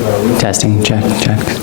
Testing, check, check.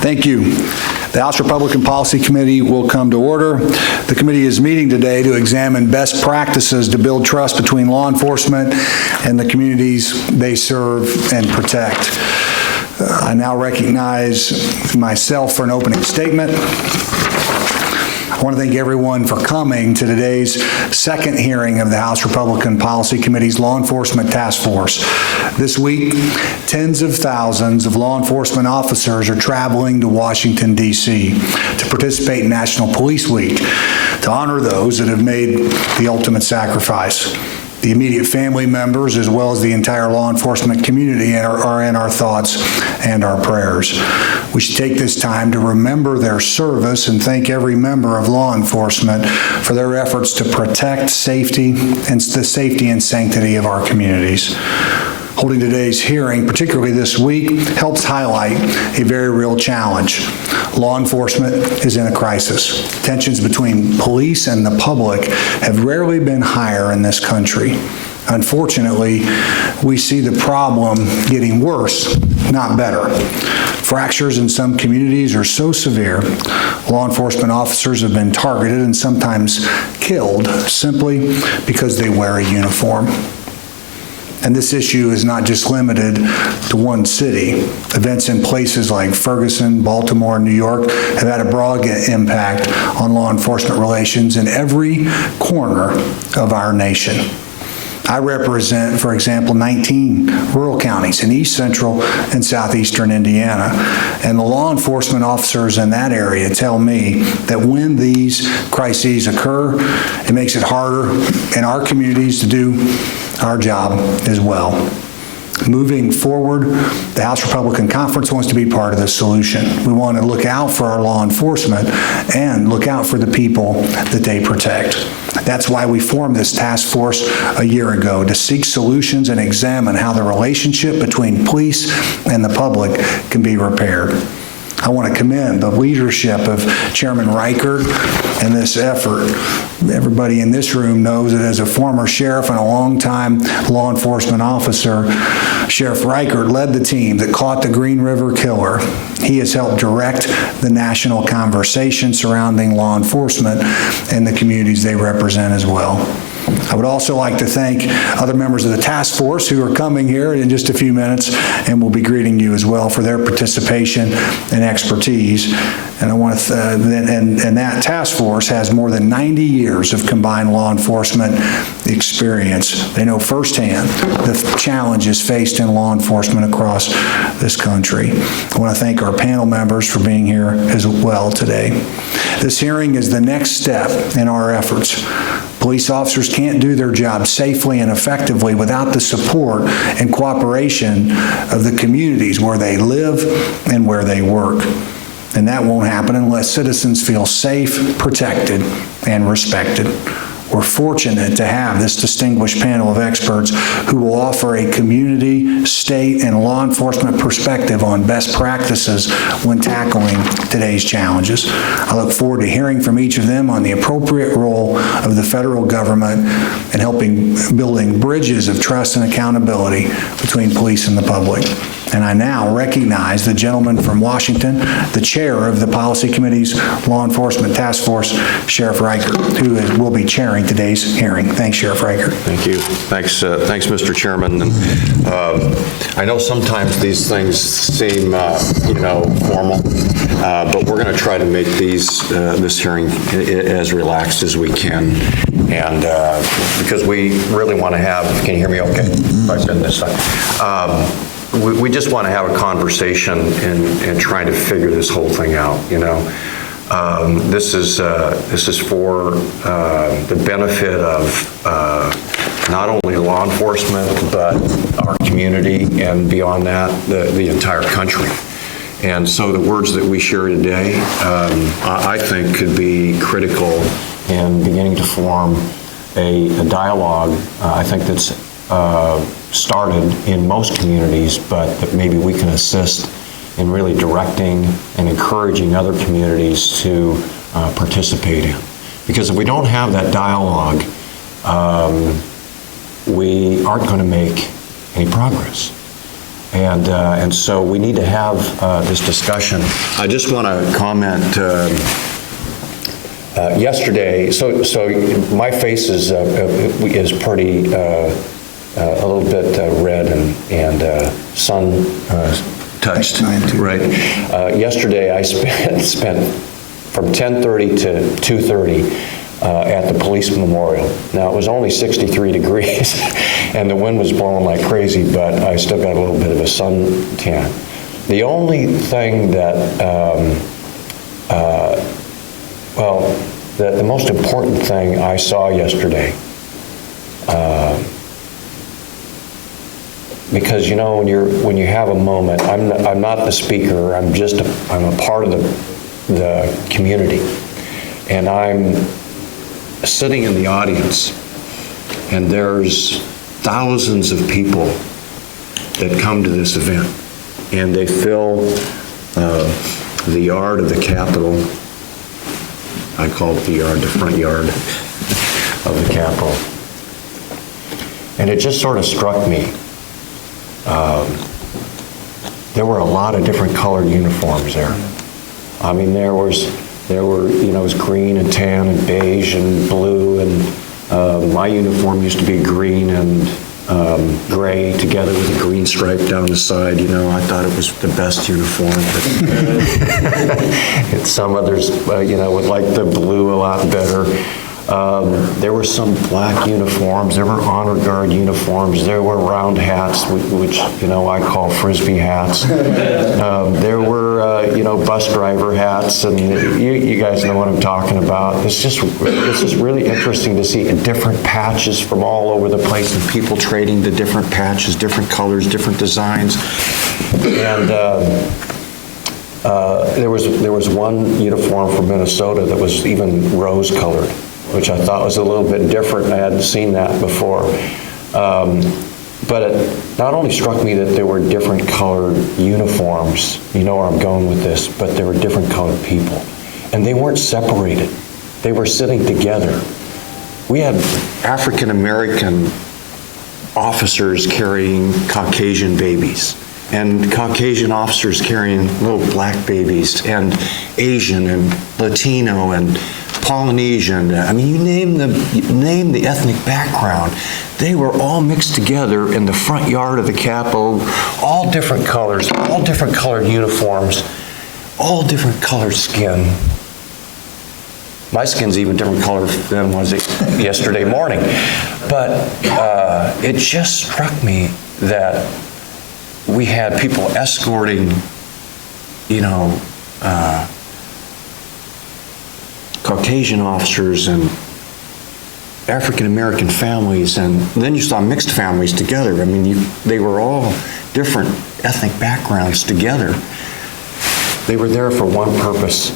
Thank you. The House Republican Policy Committee will come to order. The committee is meeting today to examine best practices to build trust between law enforcement and the communities they serve and protect. I now recognize myself for an opening statement. I want to thank everyone for coming to today's second hearing of the House Republican Policy Committee's Law Enforcement Task Force. This week, tens of thousands of law enforcement officers are traveling to Washington, D.C. to participate in National Police Week to honor those that have made the ultimate sacrifice. The immediate family members, as well as the entire law enforcement community, are in our thoughts and our prayers. We should take this time to remember their service and thank every member of law enforcement for their efforts to protect safety and the safety and sanctity of our communities. Holding today's hearing, particularly this week, helps highlight a very real challenge. Law enforcement is in a crisis. Tensions between police and the public have rarely been higher in this country. Unfortunately, we see the problem getting worse, not better. Fractures in some communities are so severe, law enforcement officers have been targeted and sometimes killed simply because they wear a uniform. And this issue is not just limited to one city. Events in places like Ferguson, Baltimore, and New York have had a broad impact on law enforcement relations in every corner of our nation. I represent, for example, 19 rural counties in east central and southeastern Indiana. And the law enforcement officers in that area tell me that when these crises occur, it makes it harder in our communities to do our job as well. Moving forward, the House Republican Conference wants to be part of the solution. We want to look out for our law enforcement and look out for the people that they protect. That's why we formed this task force a year ago, to seek solutions and examine how the relationship between police and the public can be repaired. I want to commend the leadership of Chairman Reichert in this effort. Everybody in this room knows that as a former sheriff and a longtime law enforcement officer, Sheriff Reichert led the team that caught the Green River Killer. He has helped direct the national conversation surrounding law enforcement and the communities they represent as well. I would also like to thank other members of the task force who are coming here in just a few minutes and will be greeting you as well for their participation and expertise. And I want to, and that task force has more than 90 years of combined law enforcement experience. They know firsthand the challenges faced in law enforcement across this country. I want to thank our panel members for being here as well today. This hearing is the next step in our efforts. Police officers can't do their job safely and effectively without the support and cooperation of the communities where they live and where they work. And that won't happen unless citizens feel safe, protected, and respected. We're fortunate to have this distinguished panel of experts who will offer a community, state, and law enforcement perspective on best practices when tackling today's challenges. I look forward to hearing from each of them on the appropriate role of the federal government in helping building bridges of trust and accountability between police and the public. And I now recognize the gentleman from Washington, the chair of the Policy Committee's Law Enforcement Task Force, Sheriff Reichert, who will be chairing today's hearing. Thanks, Sheriff Reichert. Thank you. Thanks, Mr. Chairman. And, I know sometimes these things seem, formal, but we're going to try to make this hearing as relaxed as we can, and because we really want to have. Can you hear me? Okay. If I send this side. We just want to have a conversation and try to figure this whole thing out. This is for the benefit of not only law enforcement but our community, and beyond that, the entire country. And so the words that we share today, I think, could be critical in beginning to form a dialogue. I think that's started in most communities, but that maybe we can assist in really directing and encouraging other communities to participate in. Because if we don't have that dialogue, we aren't going to make any progress. And so we need to have this discussion. I just want to comment, yesterday, so my face is pretty, a little bit red and sun touched. Mine too. Right. Yesterday, I spent from 10:30 to 2:30 at the police memorial. Now, it was only 63 degrees, and the wind was blowing like crazy, but I still got a little bit of a sun tan. The only thing that, the most important thing I saw yesterday, because when you have a moment, I'm not the speaker. I'm a part of the community, and I'm sitting in the audience, and there's thousands of people that come to this event, and they fill the yard of the Capitol. I call it the yard, the front yard of the Capitol, and it just sort of struck me. There were a lot of different colored uniforms there. I mean, there were, it was green and tan and beige and blue, and my uniform used to be green and gray together with a green stripe down the side. I thought it was the best uniform. But some others, would like the blue a lot better. There were some black uniforms, there were honor guard uniforms, there were round hats, which I call Frisbee hats. There were, bus driver hats, and you guys know what I'm talking about. This is really interesting to see different patches from all over the place, and people trading the different patches, different colors, different designs. And there was one uniform from Minnesota that was even rose-colored, which I thought was a little bit different. I hadn't seen that before. But it not only struck me that there were different colored uniforms, you know where I'm going with this, but there were different colored people. And they weren't separated. They were sitting together. We had African American officers carrying Caucasian babies, and Caucasian officers carrying little black babies, and Asian and Latino and Polynesian. I mean, you name the ethnic background. They were all mixed together in the front yard of the Capitol, all different colors, all different colored uniforms, all different colored skin. My skin's even different color than was it yesterday morning. But it just struck me that we had people escorting, Caucasian officers and African American families, and then you saw mixed families together. I mean, they were all different ethnic backgrounds together. They were there for one purpose,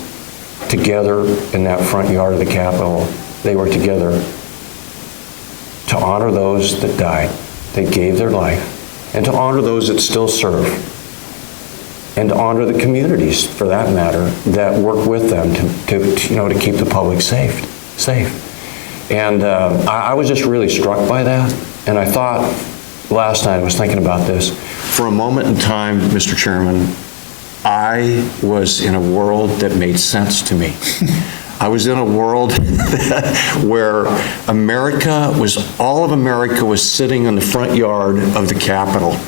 together in that front yard of the Capitol. They were together to honor those that died, that gave their life, and to honor those that still serve, and to honor the communities, for that matter, that work with them to keep the public safe. And I was just really struck by that. And I thought, last night I was thinking about this. For a moment in time, Mr. Chairman, I was in a world that made sense to me. I was in a world where all of America was sitting in the front yard of the Capitol,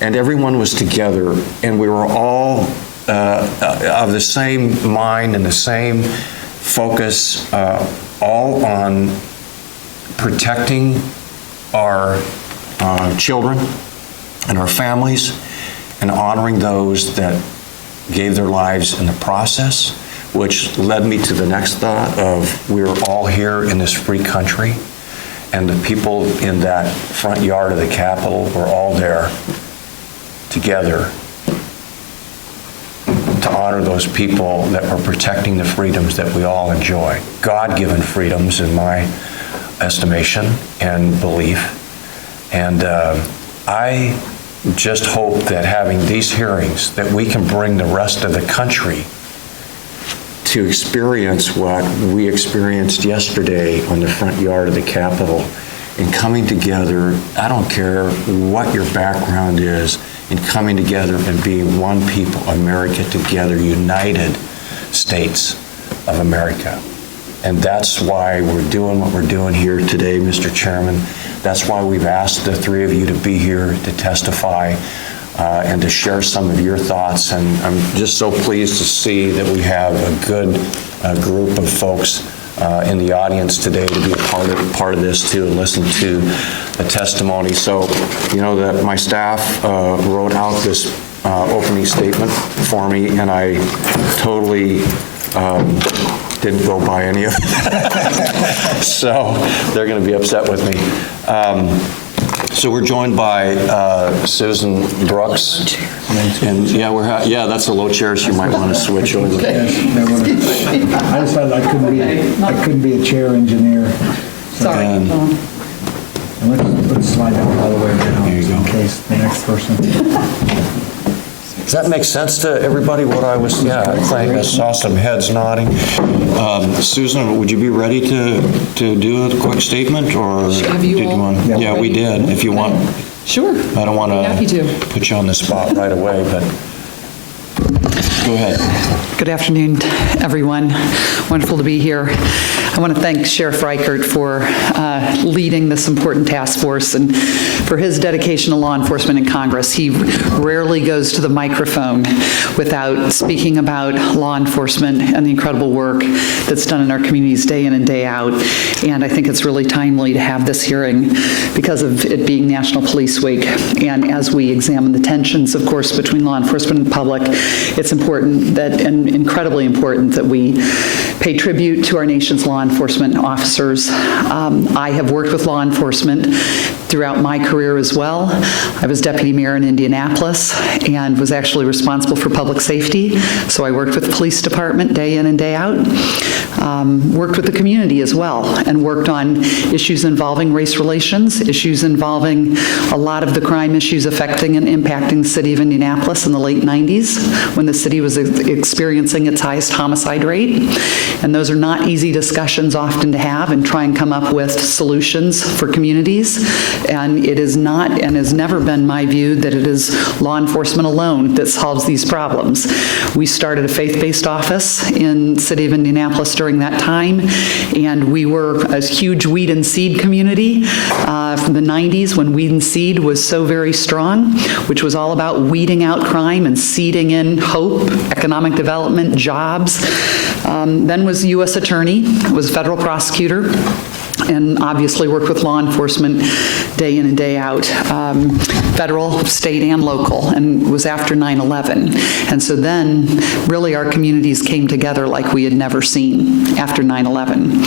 and everyone was together, and we were all of the same mind and the same focus, all on protecting our children and our families, and honoring those that gave their lives in the process, which led me to the next thought of we're all here in this free country, and the people in that front yard of the Capitol were all there together to honor those people that were protecting the freedoms that we all enjoy. God-given freedoms, in my estimation and belief. And I just hope that having these hearings, that we can bring the rest of the country to experience what we experienced yesterday on the front yard of the Capitol, in coming together, I don't care what your background is, in coming together and being one people, America together, United States of America. And that's why we're doing what we're doing here today, Mr. Chairman. That's why we've asked the three of you to be here to testify and to share some of your thoughts. And I'm just so pleased to see that we have a good group of folks in the audience today to be a part of this too, and listen to the testimony. So, you know, that my staff wrote out this opening statement for me, and I totally didn't go by any of it. So they're going to be upset with me. So we're joined by Susan Brooks, and yeah, that's a low chair, so you might want to switch over. I decided I couldn't be a chair engineer. Sorry. And Let's slide that all the way down There you go. in case the next person. Does that make sense to everybody, what I was, yeah, I think I saw some heads nodding. Susan, would you be ready to do a quick statement, or Have you did you all want? Yeah, we did, if you want. Sure. I don't want Happy to to. put you on the spot right away, but go ahead. Good afternoon, everyone. Wonderful to be here. I want to thank Sheriff Reichert for leading this important task force and for his dedication to law enforcement in Congress. He rarely goes to the microphone without speaking about law enforcement and the incredible work that's done in our communities day in and day out. And I think it's really timely to have this hearing because of it being National Police Week. And as we examine the tensions, of course, between law enforcement and the public, it's important that, and incredibly important, that we pay tribute to our nation's law enforcement officers. I have worked with law enforcement throughout my career as well. I was deputy mayor in Indianapolis and was actually responsible for public safety. So I worked with the police department day in and day out. Worked with the community as well, and worked on issues involving race relations, issues involving a lot of the crime issues affecting and impacting the city of Indianapolis in the late 90s when the city was experiencing its highest homicide rate. And those are not easy discussions often to have and try and come up with solutions for communities. And it is not, and has never been my view, that it is law enforcement alone that solves these problems. We started a faith-based office in the city of Indianapolis during that time, and we were a huge weed and seed community from the 90s when weed and seed was so very strong, which was all about weeding out crime and seeding in hope, economic development, jobs. Then was the U.S. Attorney, was a federal prosecutor, and obviously worked with law enforcement day in and day out, federal, state, and local, and was after 9/11. And so then, really, our communities came together like we had never seen after 9/11.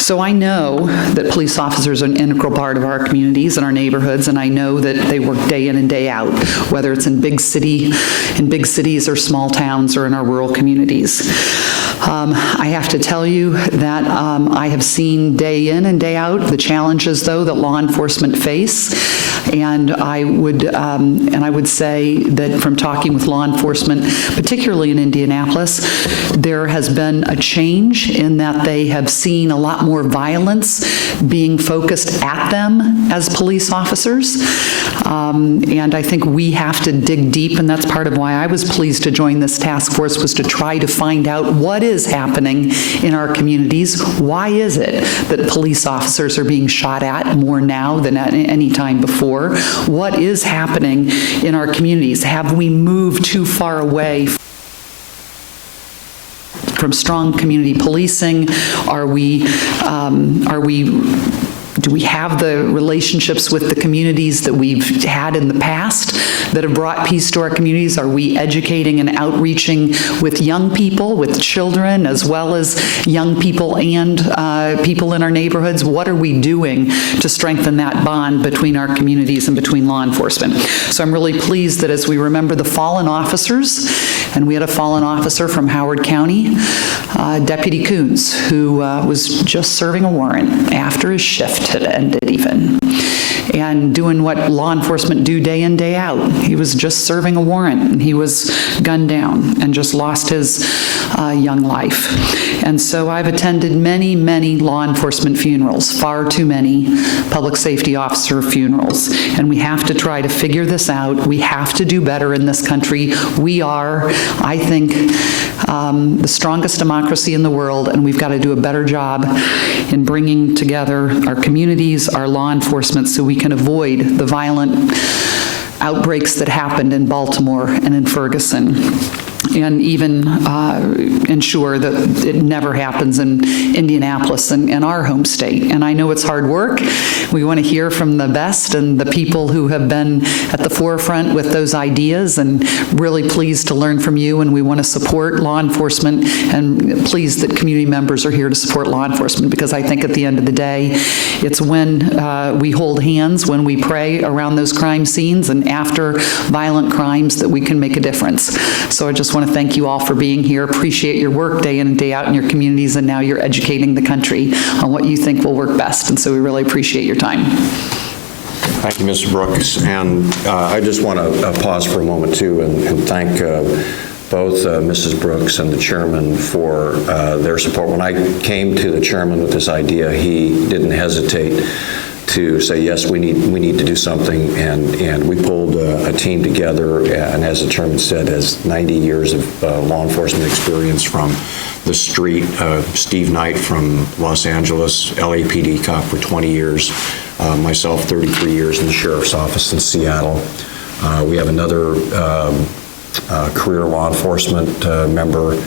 So I know that police officers are an integral part of our communities and our neighborhoods, and I know that they work day in and day out, whether it's in big cities or small towns or in our rural communities. I have to tell you that I have seen day in and day out the challenges, though, that law enforcement face, and I would say that from talking with law enforcement, particularly in Indianapolis, there has been a change in that they have seen a lot more violence being focused at them as police officers, and I think we have to dig deep, and that's part of why I was pleased to join this task force, was to try to find out what is happening in our communities. Why is it that police officers are being shot at more now than at any time before? What is happening in our communities? Have we moved too far away from strong community policing? Do we have the relationships with the communities that we've had in the past that have brought peace to our communities? Are we educating and outreaching with young people, with children, as well as young people and people in our neighborhoods? What are we doing to strengthen that bond between our communities and between law enforcement? So I'm really pleased that as we remember the fallen officers, and we had a fallen officer from Howard County, Deputy Coons, who was just serving a warrant after his shift had ended even. and doing what law enforcement do day in, day out. He was just serving a warrant, and he was gunned down and just lost his young life. And so I've attended many, many law enforcement funerals, far too many public safety officer funerals, and we have to try to figure this out. We have to do better in this country. We are, I think, the strongest democracy in the world, and we've got to do a better job in bringing together our communities, our law enforcement, so we can avoid the violent outbreaks that happened in Baltimore and in Ferguson, and even ensure that it never happens in Indianapolis and our home state. And I know it's hard work. We want to hear from the best and the people who have been at the forefront with those ideas, and really pleased to learn from you, and we want to support law enforcement, and pleased that community members are here to support law enforcement, because I think at the end of the day, it's when we hold hands, when we pray around those crime scenes and after violent crimes, that we can make a difference. So I just want to thank you all for being here. Appreciate your work day in and day out in your communities, and now you're educating the country on what you think will work best. And so we really appreciate your time. Thank you, Mr. Brooks. And I just want to pause for a moment, too, and thank both Mrs. Brooks and the chairman for their support. When I came to the chairman with this idea, he didn't hesitate to say, yes, we need to do something, and we pulled a team together, and as the chairman said, has 90 years of law enforcement experience from the street. Steve Knight from Los Angeles, LAPD cop for 20 years, myself 33 years in the sheriff's office in Seattle. We have another career law enforcement member,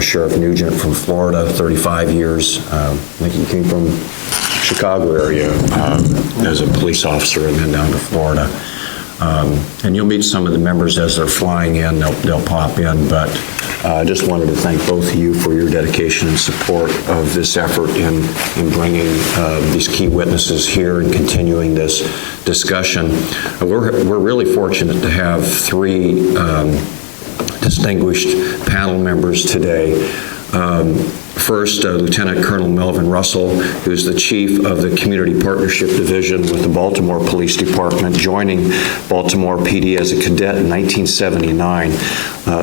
Sheriff Nugent from Florida, 35 years. I think he came from Chicago area as a police officer and then down to Florida. And you'll meet some of the members as they're flying in. They'll pop in, but I just wanted to thank both of you for your dedication and support of this effort in bringing these key witnesses here and continuing this discussion. We're really fortunate to have three distinguished panel members today. First, Lieutenant Colonel Melvin Russell, who's the chief of the Community Partnership Division with the Baltimore Police Department, joining Baltimore PD as a cadet in 1979.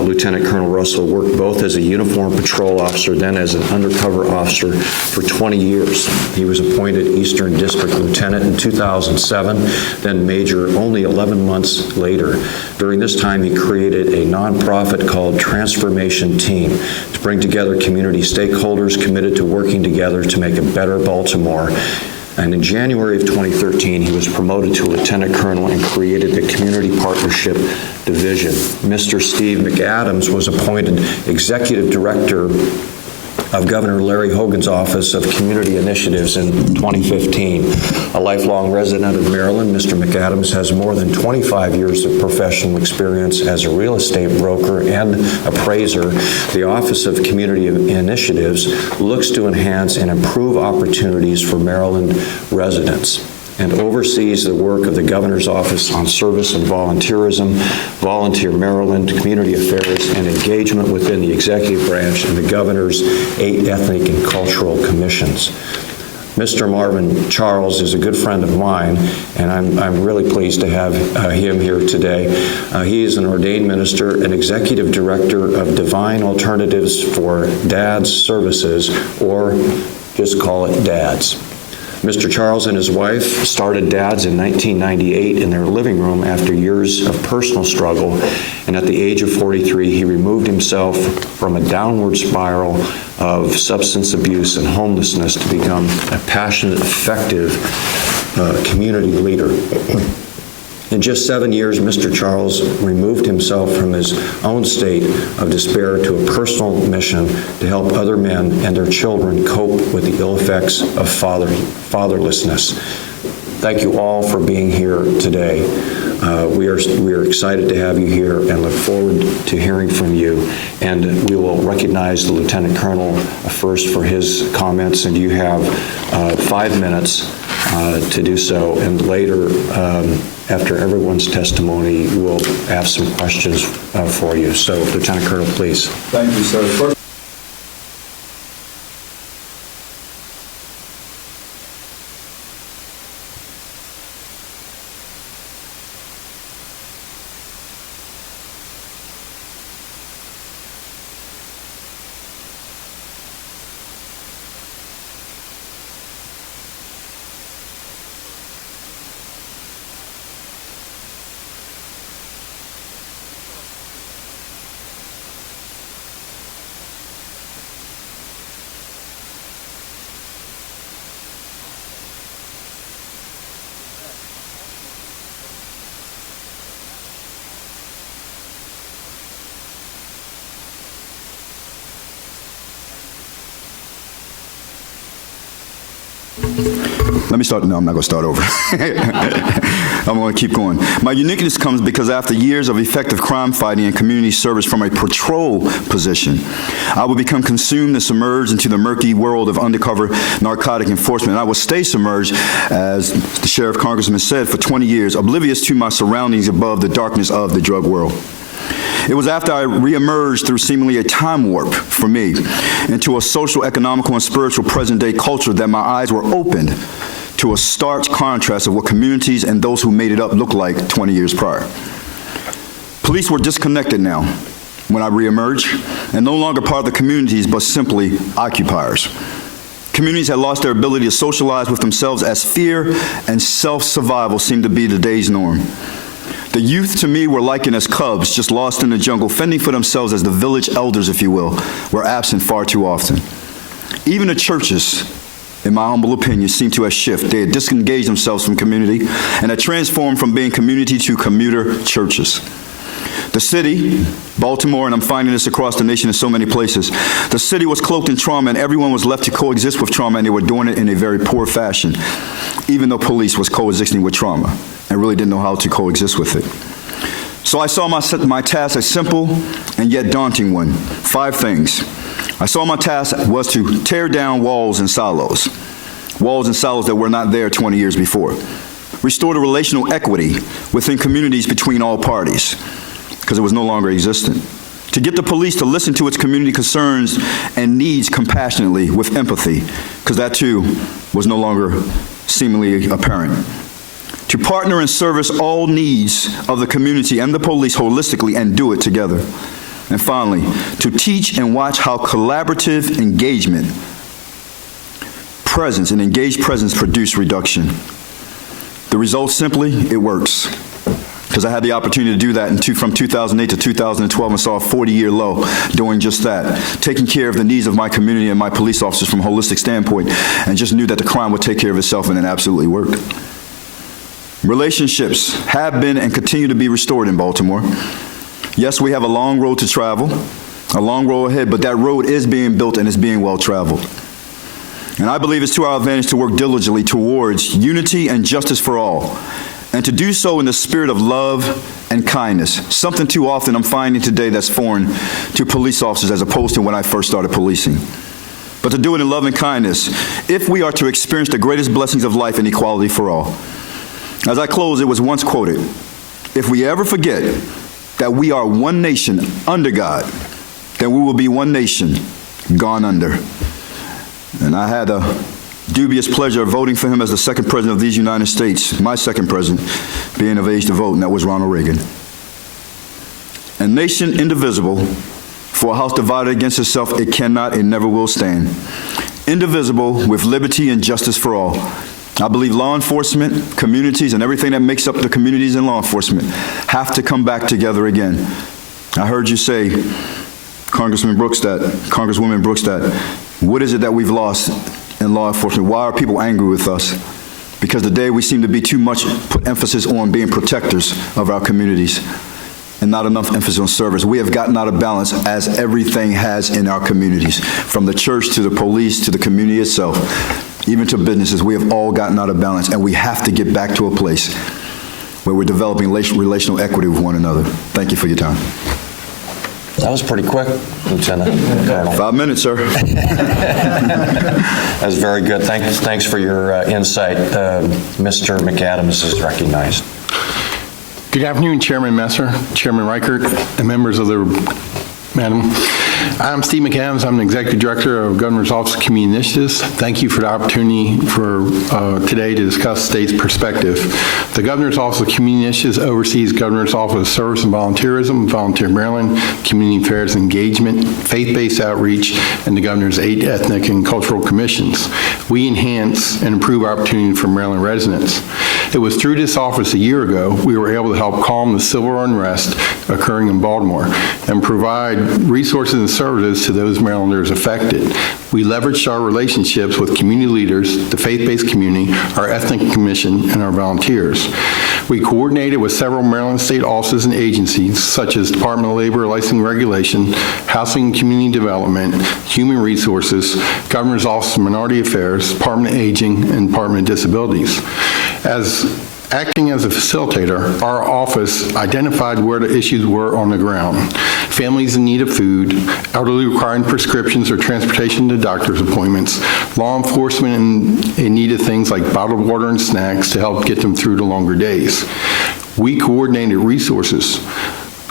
Lieutenant Colonel Russell worked both as a uniformed patrol officer, then as an undercover officer for 20 years. He was appointed Eastern District Lieutenant in 2007, then Major only 11 months later. During this time, he created a nonprofit called Transformation Team to bring together community stakeholders committed to working together to make a better Baltimore. And in January of 2013, he was promoted to lieutenant colonel and created the Community Partnership Division. Mr. Steve McAdams was appointed executive director of Governor Larry Hogan's Office of Community Initiatives in 2015. A lifelong resident of Maryland, Mr. McAdams has more than 25 years of professional experience as a real estate broker and appraiser. The Office of Community Initiatives looks to enhance and improve opportunities for Maryland residents and oversees the work of the Governor's Office on Service and Volunteerism, Volunteer Maryland, Community Affairs, and engagement within the executive branch and the Governor's 8 ethnic and cultural commissions. Mr. Marvin Charles is a good friend of mine, and I'm really pleased to have him here today. He is an ordained minister and executive director of Divine Alternatives for Dads Services, or just call it DADS. Mr. Charles and his wife started DADS in 1998 in their living room after years of personal struggle, and at the age of 43, he removed himself from a downward spiral of substance abuse and homelessness to become a passionate, effective community leader. In just 7 years, Mr. Charles removed himself from his own state of despair to a personal mission to help other men and their children cope with the ill effects of fatherlessness. Thank you all for being here today. We are excited to have you here and look forward to hearing from you. And we will recognize the Lieutenant Colonel first for his comments, and you have 5 minutes to do so. And later, after everyone's testimony, we'll ask some questions for you. So, Lieutenant Colonel, please. Thank you, sir. First, Let me start. No, I'm not going to start over. I'm going to keep going. My uniqueness comes because after years of effective crime fighting and community service from a patrol position, I would become consumed and submerged into the murky world of undercover narcotic enforcement. And I would stay submerged, as the sheriff congressman said, for 20 years, oblivious to my surroundings above the darkness of the drug world. It was after I reemerged through seemingly a time warp for me into a social, economical, and spiritual present-day culture that my eyes were opened to a stark contrast of what communities and those who made it up looked like 20 years prior. Police were disconnected now when I reemerged, and no longer part of the communities, but simply occupiers. Communities had lost their ability to socialize with themselves as fear and self-survival seemed to be today's norm. The youth, to me, were likened as cubs, just lost in the jungle, fending for themselves as the village elders, if you will, were absent far too often. Even the churches, in my humble opinion, seem to have shifted. They had disengaged themselves from community and had transformed from being community to commuter churches. The city, Baltimore, and I'm finding this across the nation in so many places, the city was cloaked in trauma and everyone was left to coexist with trauma, and they were doing it in a very poor fashion, even though police was coexisting with trauma and really didn't know how to coexist with it. So I saw my task a simple and yet daunting one. 5 things. I saw my task was to tear down walls and silos that were not there 20 years before. Restore the relational equity within communities between all parties, because it was no longer existent. To get the police to listen to its community concerns and needs compassionately with empathy, because that too was no longer seemingly apparent. To partner and service all needs of the community and the police holistically and do it together. And finally, to teach and watch how collaborative engagement, presence, and engaged presence produce reduction. The result simply, it works. Because I had the opportunity to do that from 2008 to 2012 and saw a 40-year low doing just that, taking care of the needs of my community and my police officers from a holistic standpoint, and just knew that the crime would take care of itself, and it absolutely worked. Relationships have been and continue to be restored in Baltimore. Yes, we have a long road to travel, a long road ahead, but that road is being built and is being well traveled. And I believe it's to our advantage to work diligently towards unity and justice for all, and to do so in the spirit of love and kindness, something too often I'm finding today that's foreign to police officers as opposed to when I first started policing. But to do it in love and kindness, if we are to experience the greatest blessings of life and equality for all. As I close, it was once quoted, if we ever forget that we are one nation under God, then we will be one nation gone under. And I had a dubious pleasure of voting for him as the second president of these United States, my second president, being of age to vote, and that was Ronald Reagan. A nation indivisible, for a house divided against itself, it cannot and never will stand. Indivisible with liberty and justice for all. I believe law enforcement, communities, and everything that makes up the communities in law enforcement have to come back together again. I heard you say, Congresswoman Brooks, that what is it that we've lost in law enforcement? Why are people angry with us? Because today we seem to be too much put emphasis on being protectors of our communities and not enough emphasis on service. We have gotten out of balance, as everything has in our communities, from the church to the police to the community itself. Even to businesses, we have all gotten out of balance, and we have to get back to a place where we're developing relational equity with one another. Thank you for your time. That was pretty quick, Lieutenant Colonel. 5 minutes, sir. That was very good. Thanks for your insight. Mr. McAdams is recognized. Good afternoon, Chairman Messer, Chairman Reichert, and members of the Madam. I'm Steve McAdams. I'm the Executive Director of Governor's Office of Community Initiatives. Thank you for the opportunity for today to discuss the state's perspective. The Governor's Office of Community Initiatives oversees Governor's Office of Service and Volunteerism, Volunteer Maryland, Community Affairs Engagement, Faith-Based Outreach, and the Governor's 8 Ethnic and Cultural Commissions. We enhance and improve opportunity for Maryland residents. It was through this office a year ago we were able to help calm the civil unrest occurring in Baltimore and provide resources and services to those Marylanders affected. We leveraged our relationships with community leaders, the faith-based community, our ethnic commission, and our volunteers. We coordinated with several Maryland state offices and agencies, such as Department of Labor, Licensing and Regulation, Housing and Community Development, Human Resources, Governor's Office of Minority Affairs, Department of Aging, and Department of Disabilities. Acting as a facilitator, our office identified where the issues were on the ground. Families in need of food, elderly requiring prescriptions or transportation to doctor's appointments, law enforcement in need of things like bottled water and snacks to help get them through the longer days. We coordinated resources,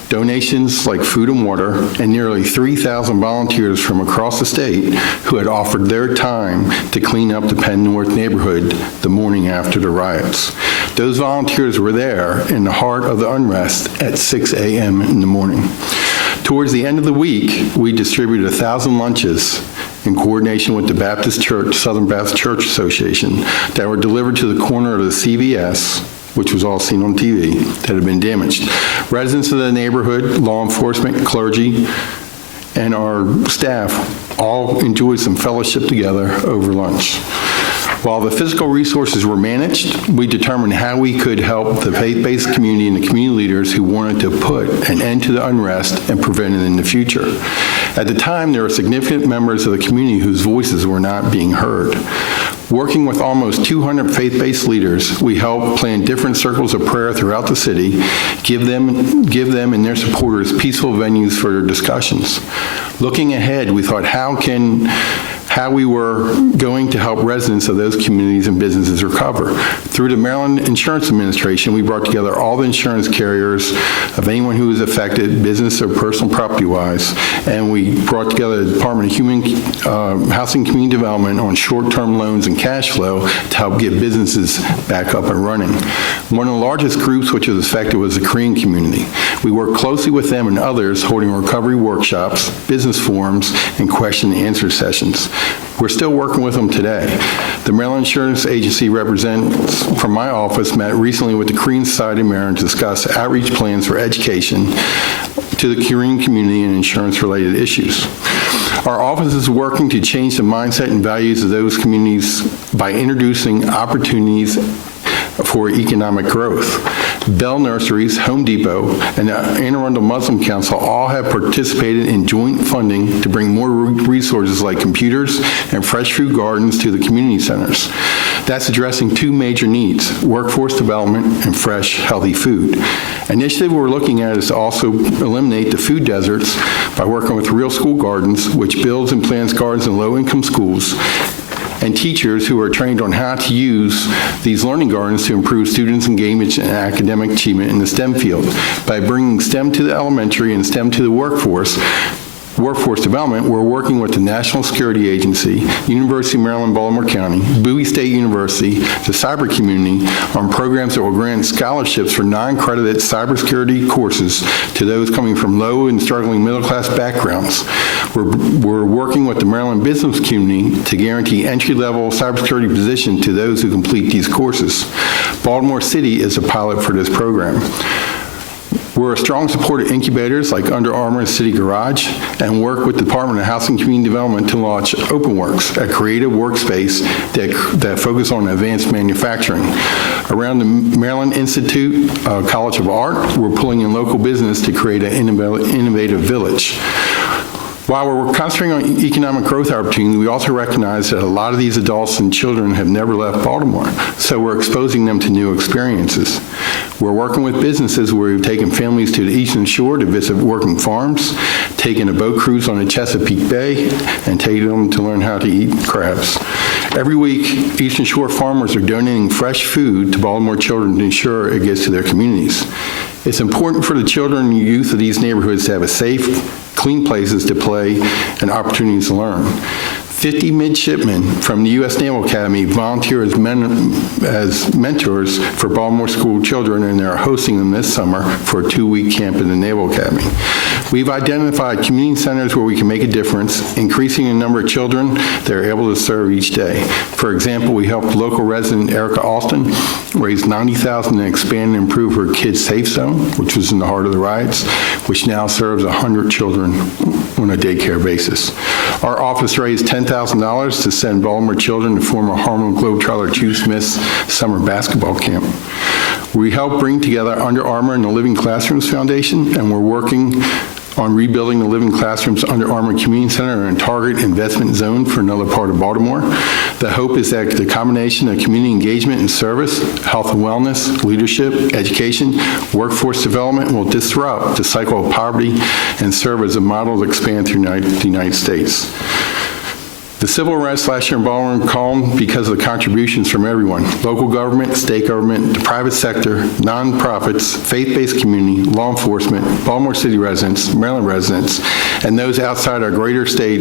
donations like food and water, and nearly 3,000 volunteers from across the state who had offered their time to clean up the Penn North neighborhood the morning after the riots. Those volunteers were there in the heart of the unrest at 6 a.m. in the morning. Towards the end of the week, we distributed 1,000 lunches in coordination with the Baptist Church, Southern Baptist Church Association, that were delivered to the corner of the CVS, which was all seen on TV, that had been damaged. Residents of the neighborhood, law enforcement, clergy, and our staff all enjoyed some fellowship together over lunch. While the physical resources were managed, we determined how we could help the faith-based community and the community leaders who wanted to put an end to the unrest and prevent it in the future. At the time, there were significant members of the community whose voices were not being heard. Working with almost 200 faith-based leaders, we helped plan different circles of prayer throughout the city, give them and their supporters peaceful venues for their discussions. Looking ahead, we thought how we were going to help residents of those communities and businesses recover. Through the Maryland Insurance Administration, we brought together all the insurance carriers of anyone who was affected, business or personal property-wise, and we brought together the Department of Housing and Community Development on short-term loans and cash flow to help get businesses back up and running. One of the largest groups which was affected was the Korean community. We worked closely with them and others, holding recovery workshops, business forums, and question and answer sessions. We're still working with them today. The Maryland Insurance Agency representatives from my office met recently with the Korean Society of Maryland to discuss outreach plans for education to the Korean community and insurance-related issues. Our office is working to change the mindset and values of those communities by introducing opportunities for economic growth. Bell Nurseries, Home Depot, and the Anne Arundel Muslim Council all have participated in joint funding to bring more resources like computers and fresh fruit gardens to the community centers. That's addressing two major needs, workforce development and fresh, healthy food. Initiative we're looking at is to also eliminate the food deserts by working with Real School Gardens, which builds and plants gardens in low-income schools, and teachers who are trained on how to use these learning gardens to improve students' engagement and academic achievement in the STEM field. By bringing STEM to the elementary and STEM to the workforce development, we're working with the National Security Agency, University of Maryland, Baltimore County, Bowie State University, the cyber community on programs that will grant scholarships for non-credited cybersecurity courses to those coming from low and struggling middle-class backgrounds. We're working with the Maryland business community to guarantee entry-level cybersecurity position to those who complete these courses. Baltimore City is a pilot for this program. We're a strong supporter of incubators like Under Armour and City Garage, and work with the Department of Housing and Community Development to launch OpenWorks, a creative workspace that focuses on advanced manufacturing. Around the Maryland Institute College of Art, we're pulling in local business to create an innovative village. While we're concentrating on economic growth opportunity, we also recognize that a lot of these adults and children have never left Baltimore, so we're exposing them to new experiences. We're working with businesses where we've taken families to the Eastern Shore to visit working farms, taken a boat cruise on the Chesapeake Bay, and taking them to learn how to eat crabs. Every week, Eastern Shore farmers are donating fresh food to Baltimore children to ensure it gets to their communities. It's important for the children and youth of these neighborhoods to have a safe, clean places to play and opportunities to learn. 50 midshipmen from the U.S. Naval Academy volunteer as mentors for Baltimore school children, and they're hosting them this summer for a 2-week camp in the Naval Academy. We've identified community centers where we can make a difference, increasing the number of children they're able to serve each day. For example, we helped local resident Erica Alston raise $90,000 to expand and improve her kids' safe zone, which was in the heart of the riots, which now serves 100 children on a daycare basis. Our office raised $10,000 to send Baltimore children to former Harlem Globetrotter Hugh Smith's summer basketball camp. We helped bring together Under Armour and the Living Classrooms Foundation, and we're working on rebuilding the Living Classrooms Under Armour Community Center and target investment zone for another part of Baltimore. The hope is that the combination of community engagement and service, health and wellness, leadership, education, workforce development will disrupt the cycle of poverty and serve as a model to expand through the United States. The civil unrest last year in Baltimore calmed because of the contributions from everyone: local government, state government, the private sector, nonprofits, faith-based community, law enforcement, Baltimore City residents, Maryland residents, and those outside our great state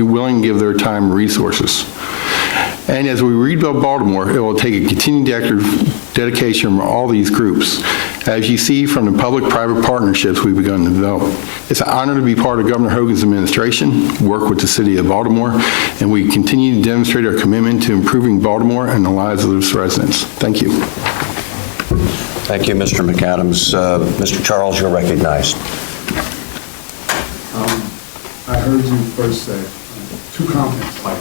willing to give their time and resources. And as we rebuild Baltimore, it will take a continued dedication from all these groups. As you see from the public-private partnerships we've begun to develop, it's an honor to be part of Governor Hogan's administration, work with the city of Baltimore, and we continue to demonstrate our commitment to improving Baltimore and the lives of its residents. Thank you. Thank you, Mr. McAdams. Mr. Charles, you're recognized. I heard you first say two comments, Mike.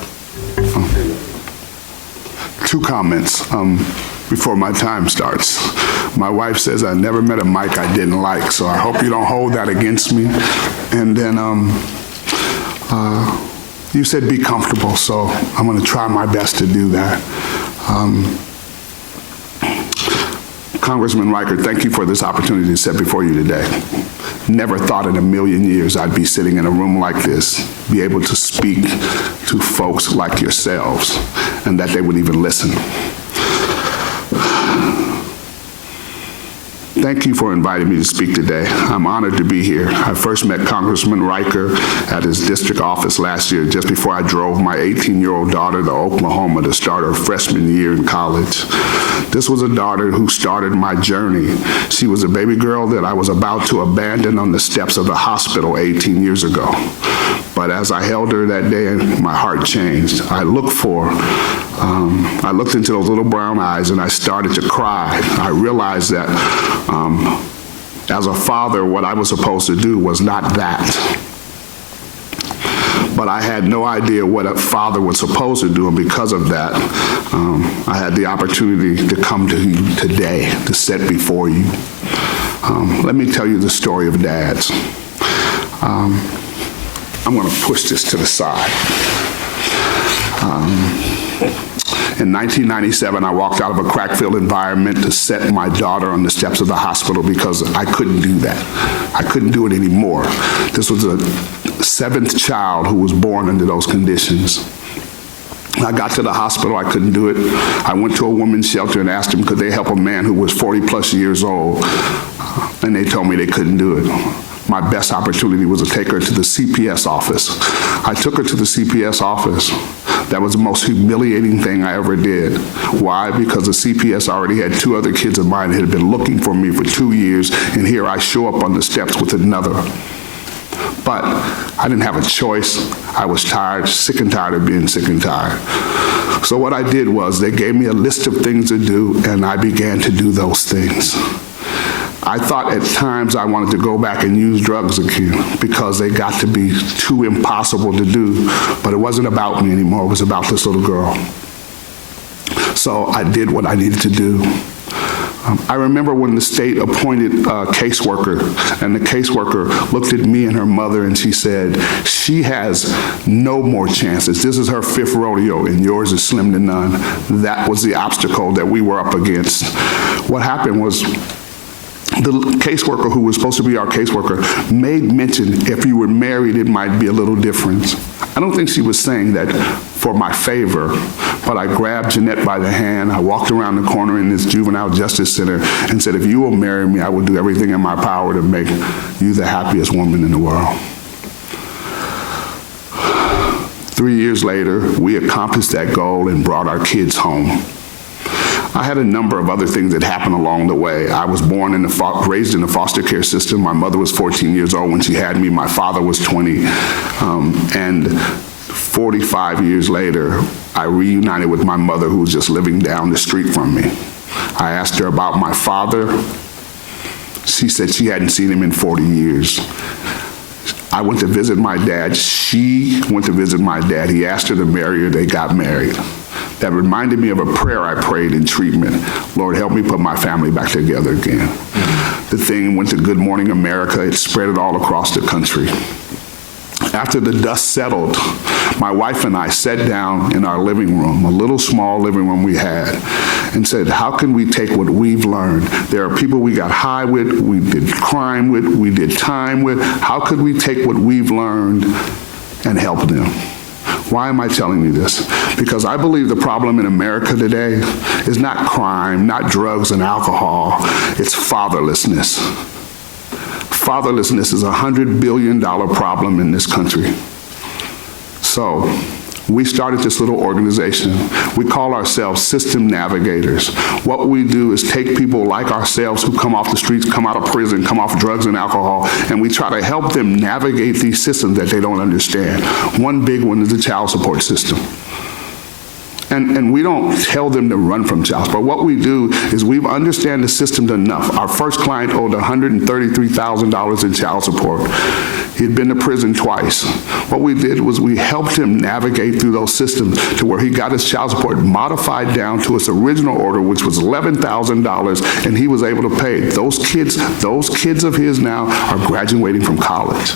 Two comments before my time starts. My wife says I never met a Mike I didn't like, so I hope you don't hold that against me. And then you said be comfortable, so I'm going to try my best to do that. Congressman Reichert, thank you for this opportunity to sit before you today. Never thought in a million years I'd be sitting in a room like this, be able to speak to folks like yourselves, and that they would even listen. Thank you for inviting me to speak today. I'm honored to be here. I first met Congressman Reichert at his district office last year, just before I drove my 18-year-old daughter to Oklahoma to start her freshman year in college. This was a daughter who started my journey. She was a baby girl that I was about to abandon on the steps of the hospital 18 years ago. But as I held her that day, my heart changed. I looked into those little brown eyes and I started to cry. I realized that as a father, what I was supposed to do was not that. But I had no idea what a father was supposed to do, and because of that, I had the opportunity to come to you today, to sit before you. Let me tell you the story of dads. I'm going to push this to the side. In 1997, I walked out of a crack-filled environment to set my daughter on the steps of the hospital because I couldn't do that. I couldn't do it anymore. This was a seventh child who was born under those conditions. I got to the hospital, I couldn't do it. I went to a women's shelter and asked them could they help a man who was 40+ years old, and they told me they couldn't do it. My best opportunity was to take her to the CPS office. I took her to the CPS office. That was the most humiliating thing I ever did. Why? Because the CPS already had two other kids of mine that had been looking for me for 2 years, and here I show up on the steps with another. But I didn't have a choice. I was tired, sick and tired of being sick and tired. So what I did was they gave me a list of things to do, and I began to do those things. I thought at times I wanted to go back and use drugs again because they got to be too impossible to do, but it wasn't about me anymore, it was about this little girl. So I did what I needed to do. I remember when the state appointed a caseworker, and the caseworker looked at me and her mother and she said, she has no more chances. This is her 5th rodeo and yours is slim to none. That was the obstacle that we were up against. What happened was, the caseworker who was supposed to be our caseworker made mention if you were married, it might be a little different. I don't think she was saying that for my favor, but I grabbed Jeanette by the hand. I walked around the corner in this juvenile justice center and said, if you will marry me, I will do everything in my power to make you the happiest woman in the world. 3 years later, we accomplished that goal and brought our kids home. I had a number of other things that happened along the way. I was born raised in the foster care system. My mother was 14 years old when she had me. My father was 20. And 45 years later, I reunited with my mother who was just living down the street from me. I asked her about my father. She said she hadn't seen him in 40 years. I went to visit my dad. She went to visit my dad. He asked her to marry her. They got married. that reminded me of a prayer I prayed in treatment. Lord, help me put my family back together again. The thing went to Good Morning America. It spread it all across the country. After the dust settled, my wife and I sat down in our living room, a little small living room we had, and said, how can we take what we've learned? There are people we got high with, we did crime with, we did time with. How could we take what we've learned and help them? Why am I telling you this? Because I believe the problem in America today is not crime, not drugs and alcohol. It's fatherlessness. Fatherlessness is a $100 billion problem in this country. So we started this little organization. We call ourselves System Navigators. What we do is take people like ourselves who come off the streets, come out of prison, come off drugs and alcohol, and we try to help them navigate these systems that they don't understand. One big one is the child support system. And we don't tell them to run from child support. What we do is we understand the system enough. Our first client owed $133,000 in child support. He'd been to prison twice. What we did was we helped him navigate through those systems to where he got his child support modified down to its original order, which was $11,000, and he was able to pay. Those kids of his now are graduating from college.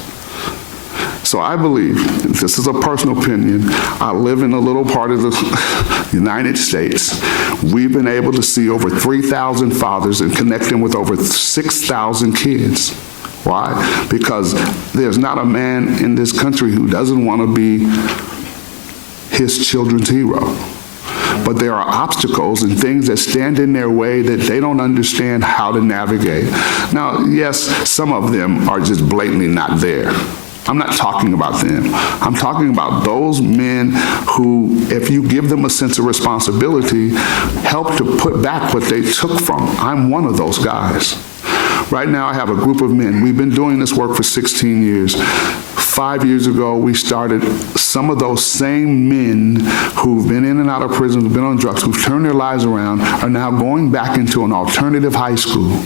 So I believe, this is a personal opinion, I live in a little part of the United States. We've been able to see over 3,000 fathers and connect them with over 6,000 kids. Why? Because there's not a man in this country who doesn't want to be his children's hero. But there are obstacles and things that stand in their way that they don't understand how to navigate. Now, yes, some of them are just blatantly not there. I'm not talking about them. I'm talking about those men who, if you give them a sense of responsibility, help to put back what they took from. I'm one of those guys. Right now, I have a group of men. We've been doing this work for 16 years. 5 years ago, we started some of those same men who've been in and out of prison, who've been on drugs, who've turned their lives around, are now going back into an alternative high school.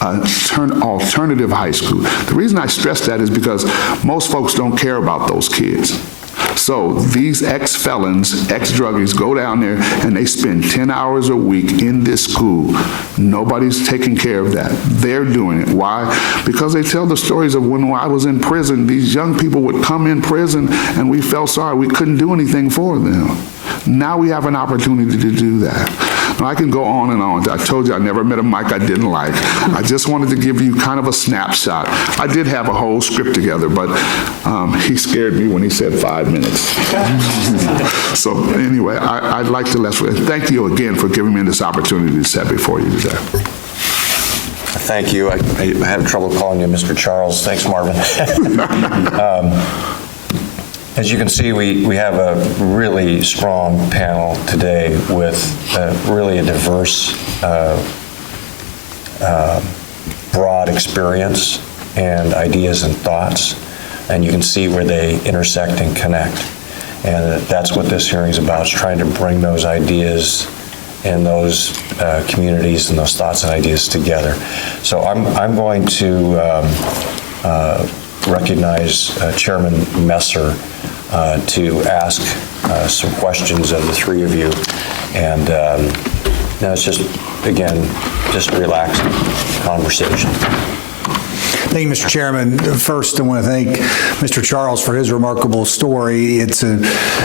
Alternative high school. The reason I stress that is because most folks don't care about those kids. So these ex-felons, ex-druggies go down there and they spend 10 hours a week in this school. Nobody's taking care of that. They're doing it. Why? Because they tell the stories of when I was in prison, these young people would come in prison and we felt sorry. We couldn't do anything for them. Now we have an opportunity to do that. Now, I can go on and on. I told you I never met a Mike I didn't like. I just wanted to give you kind of a snapshot. I did have a whole script together, but he scared me when he said 5 minutes. So anyway, I'd like to thank you again for giving me this opportunity to sit before you today. Thank you. I had trouble calling you Mr. Charles. Thanks, Marvin. As you can see, we have a really strong panel today with really a diverse, broad experience and ideas and thoughts, and you can see where they intersect and connect. And that's what this hearing is about, is trying to bring those ideas and those communities and those thoughts and ideas together. So I'm going to recognize Chairman Messer to ask some questions of the three of you. And now it's just, again, just a relaxed conversation. Thank you, Mr. Chairman. First, I want to thank Mr. Charles for his remarkable story. It's a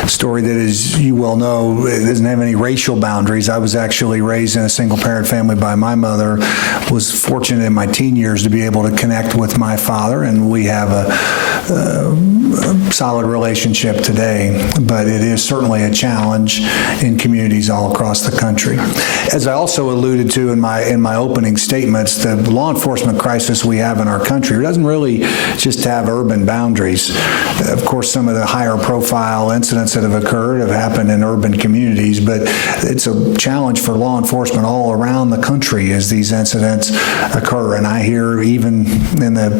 story that, as you well know, it doesn't have any racial boundaries. I was actually raised in a single-parent family by my mother, was fortunate in my teen years to be able to connect with my father, and we have a solid relationship today, but it is certainly a challenge in communities all across the country. As I also alluded to in my opening statements, the law enforcement crisis we have in our country doesn't really just have urban boundaries. Of course, some of the higher profile incidents that have occurred have happened in urban communities, but it's a challenge for law enforcement all around the country as these incidents occur. And I hear, even in the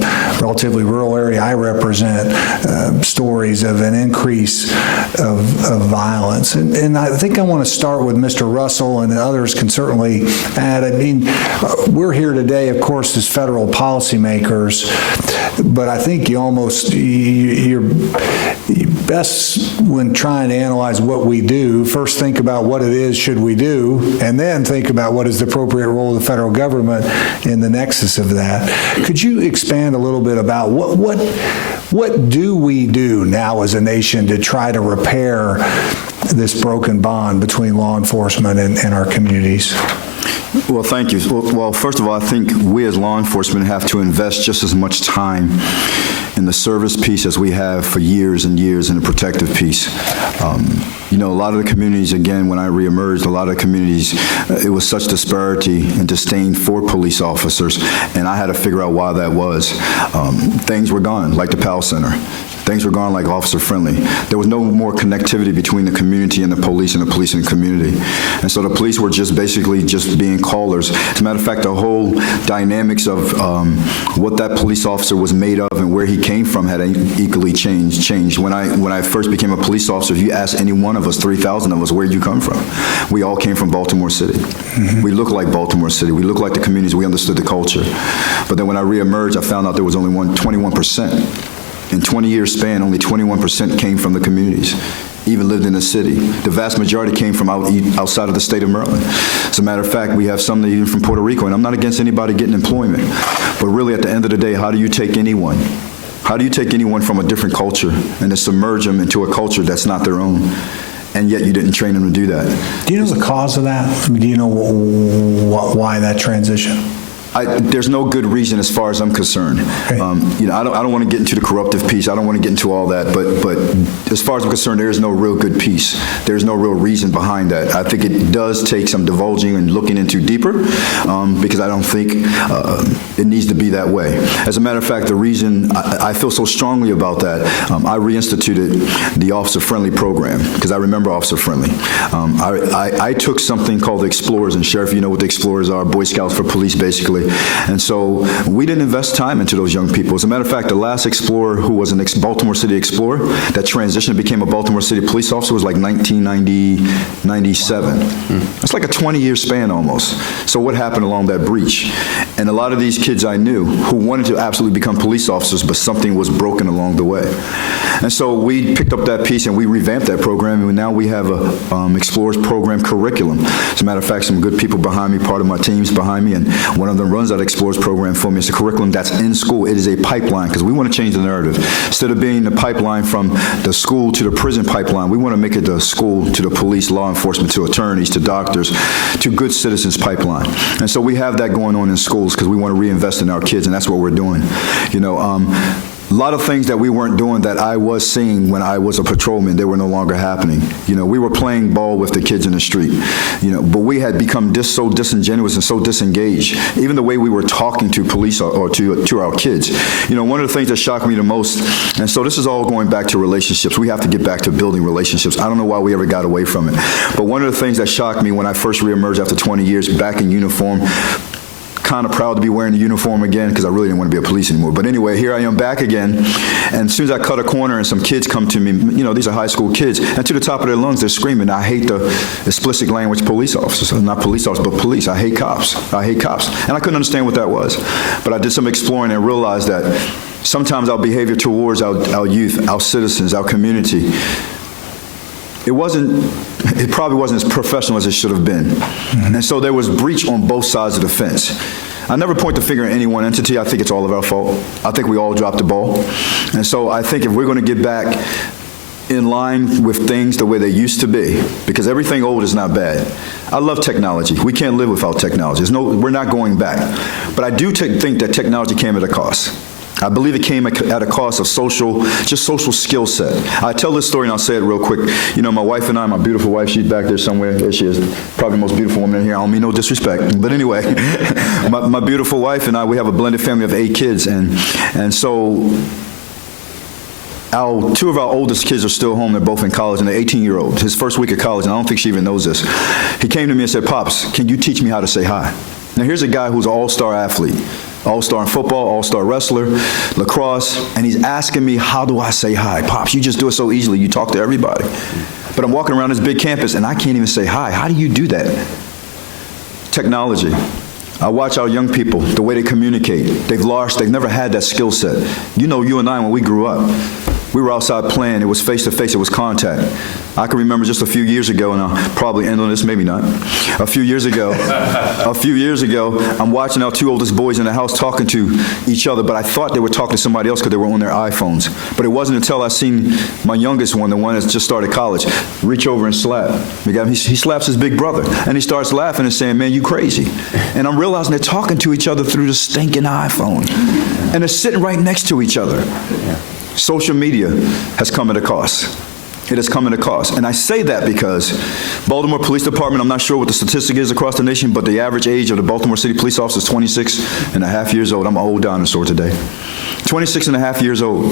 relatively rural area I represent, stories of an increase of violence. And I think I want to start with Mr. Russell, and others can certainly add. I mean, we're here today, of course, as federal policymakers others, but I think you're best when trying to analyze what we do, first think about what it is should we do, and then think about what is the appropriate role of the federal government in the nexus of that. Could you expand a little bit about what do we do now as a nation to try to repair this broken bond between law enforcement and our communities? Well, thank you. Well, first of all, I think we as law enforcement have to invest just as much time in the service piece as we have for years and years in the protective piece. A lot of the communities, again, when I reemerged, a lot of the communities, it was such disparity and disdain for police officers, and I had to figure out why that was. Things were gone, like the Powell Center. Things were gone like Officer Friendly. There was no more connectivity between the community and the police and the community. And so the police were just basically just being callers. As a matter of fact, the whole dynamics of what that police officer was made of and where he came from had equally changed. When I first became a police officer, if you ask any one of us, 3,000 of us, where'd you come from? We all came from Baltimore City. Mm-hmm. We look like Baltimore City. We look like the communities. We understood the culture. But then when I reemerged, I found out there was only 21%. In 20 years span, only 21% came from the communities, even lived in the city. The vast majority came from outside of the state of Maryland. As a matter of fact, we have some that even from Puerto Rico, and I'm not against anybody getting employment, but really at the end of the day, how do you take anyone? How do you take anyone from a different culture and then submerge them into a culture that's not their own? And yet you didn't train them to do that. Do you know the cause of that? I mean, do you know why that transition? There's no good reason as far as I'm concerned. Okay. I don't want to get into the corruptive piece. I don't want to get into all that. But as far as I'm concerned, there is no real good piece. There's no real reason behind that. I think it does take some divulging and looking into deeper because I don't think it needs to be that way. As a matter of fact, the reason I feel so strongly about that, I reinstituted the Officer Friendly program because I remember Officer Friendly. I took something called the Explorers, and Sheriff, you know what the Explorers are, Boy Scouts for Police, basically. And so we didn't invest time into those young people. As a matter of fact, the last Explorer who was an Baltimore City Explorer that transitioned and became a Baltimore City police officer was like 1997. It's like a 20-year span almost. So what happened along that breach? And a lot of these kids I knew who wanted to absolutely become police officers, but something was broken along the way. And so we picked up that piece and we revamped that program, and now we have a Explorers program curriculum. As a matter of fact, some good people behind me, part of my team's behind me, and one of them runs that Explorers program for me. It's a curriculum that's in school. It is a pipeline because we want to change the narrative. Instead of being the pipeline from the school to the prison pipeline, we want to make it the school to the police, law enforcement, to attorneys, to doctors, to good citizens pipeline. And so we have that going on in schools because we want to reinvest in our kids, and that's what we're doing. A lot of things that we weren't doing that I was seeing when I was a patrolman, they were no longer happening. We were playing ball with the kids in the street, but we had become so disingenuous and so disengaged, even the way we were talking to police or to our kids. One of the things that shocked me the most, and so this is all going back to relationships. We have to get back to building relationships. I don't know why we ever got away from it. But one of the things that shocked me when I first reemerged after 20 years back in uniform, kind of proud to be wearing the uniform again because I really didn't want to be a police anymore. But anyway, here I am back again, and as soon as I cut a corner and some kids come to me, these are high school kids, and to the top of their lungs they're screaming, I hate the explicit language police officers. Not police officers, but police. I hate cops. I hate cops. And I couldn't understand what that was. But I did some exploring and realized that sometimes our behavior towards our youth, our citizens, our community, it probably wasn't as professional as it should have been. Mm-hmm. And so there was breach on both sides of the fence. I never point the finger at any one entity. I think it's all of our fault. I think we all dropped the ball. And so I think if we're going to get back in line with things the way they used to be, because everything old is not bad. I love technology. We can't live without technology. We're not going back. But I do think that technology came at a cost. I believe it came at a cost of social skill set. I tell this story and I'll say it real quick. My wife and I, my beautiful wife, she's back there somewhere. There she is, probably the most beautiful woman in here. I don't mean no disrespect. But anyway, my beautiful wife and I, we have a blended family of 8 kids. And so two of our oldest kids are still home. They're both in college, and they're 18-year-olds. His first week of college, and I don't think she even knows this. He came to me and said, Pops, can you teach me how to say hi? Now, here's a guy who's an all-star athlete. All-star in football, all-star wrestler, lacrosse, and he's asking me, how do I say hi? Pops, you just do it so easily. You talk to everybody. But I'm walking around this big campus, and I can't even say hi. How do you do that? Technology. I watch our young people, the way they communicate. They've never had that skill set. You know, you and I, when we grew up, we were outside playing. It was face-to-face. It was contact. I can remember just a few years ago, and I'll probably end on this, maybe not. A few years ago, I'm watching our 2 oldest boys in the house talking to each other, but I thought they were talking to somebody else because they were on their iPhones. But it wasn't until I seen my youngest one, the one that just started college, reach over and slap. He slaps his big brother, and he starts laughing and saying, "Man, you crazy." And I'm realizing they're talking to each other through the stinking iPhone. And they're sitting right next to each other. Social media has come at a cost. It has come at a cost. And I say that because Baltimore Police Department, I'm not sure what the statistic is across the nation, but the average age of the Baltimore City police officer is 26 and a half years old. I'm an old dinosaur today. 26 and a half years old.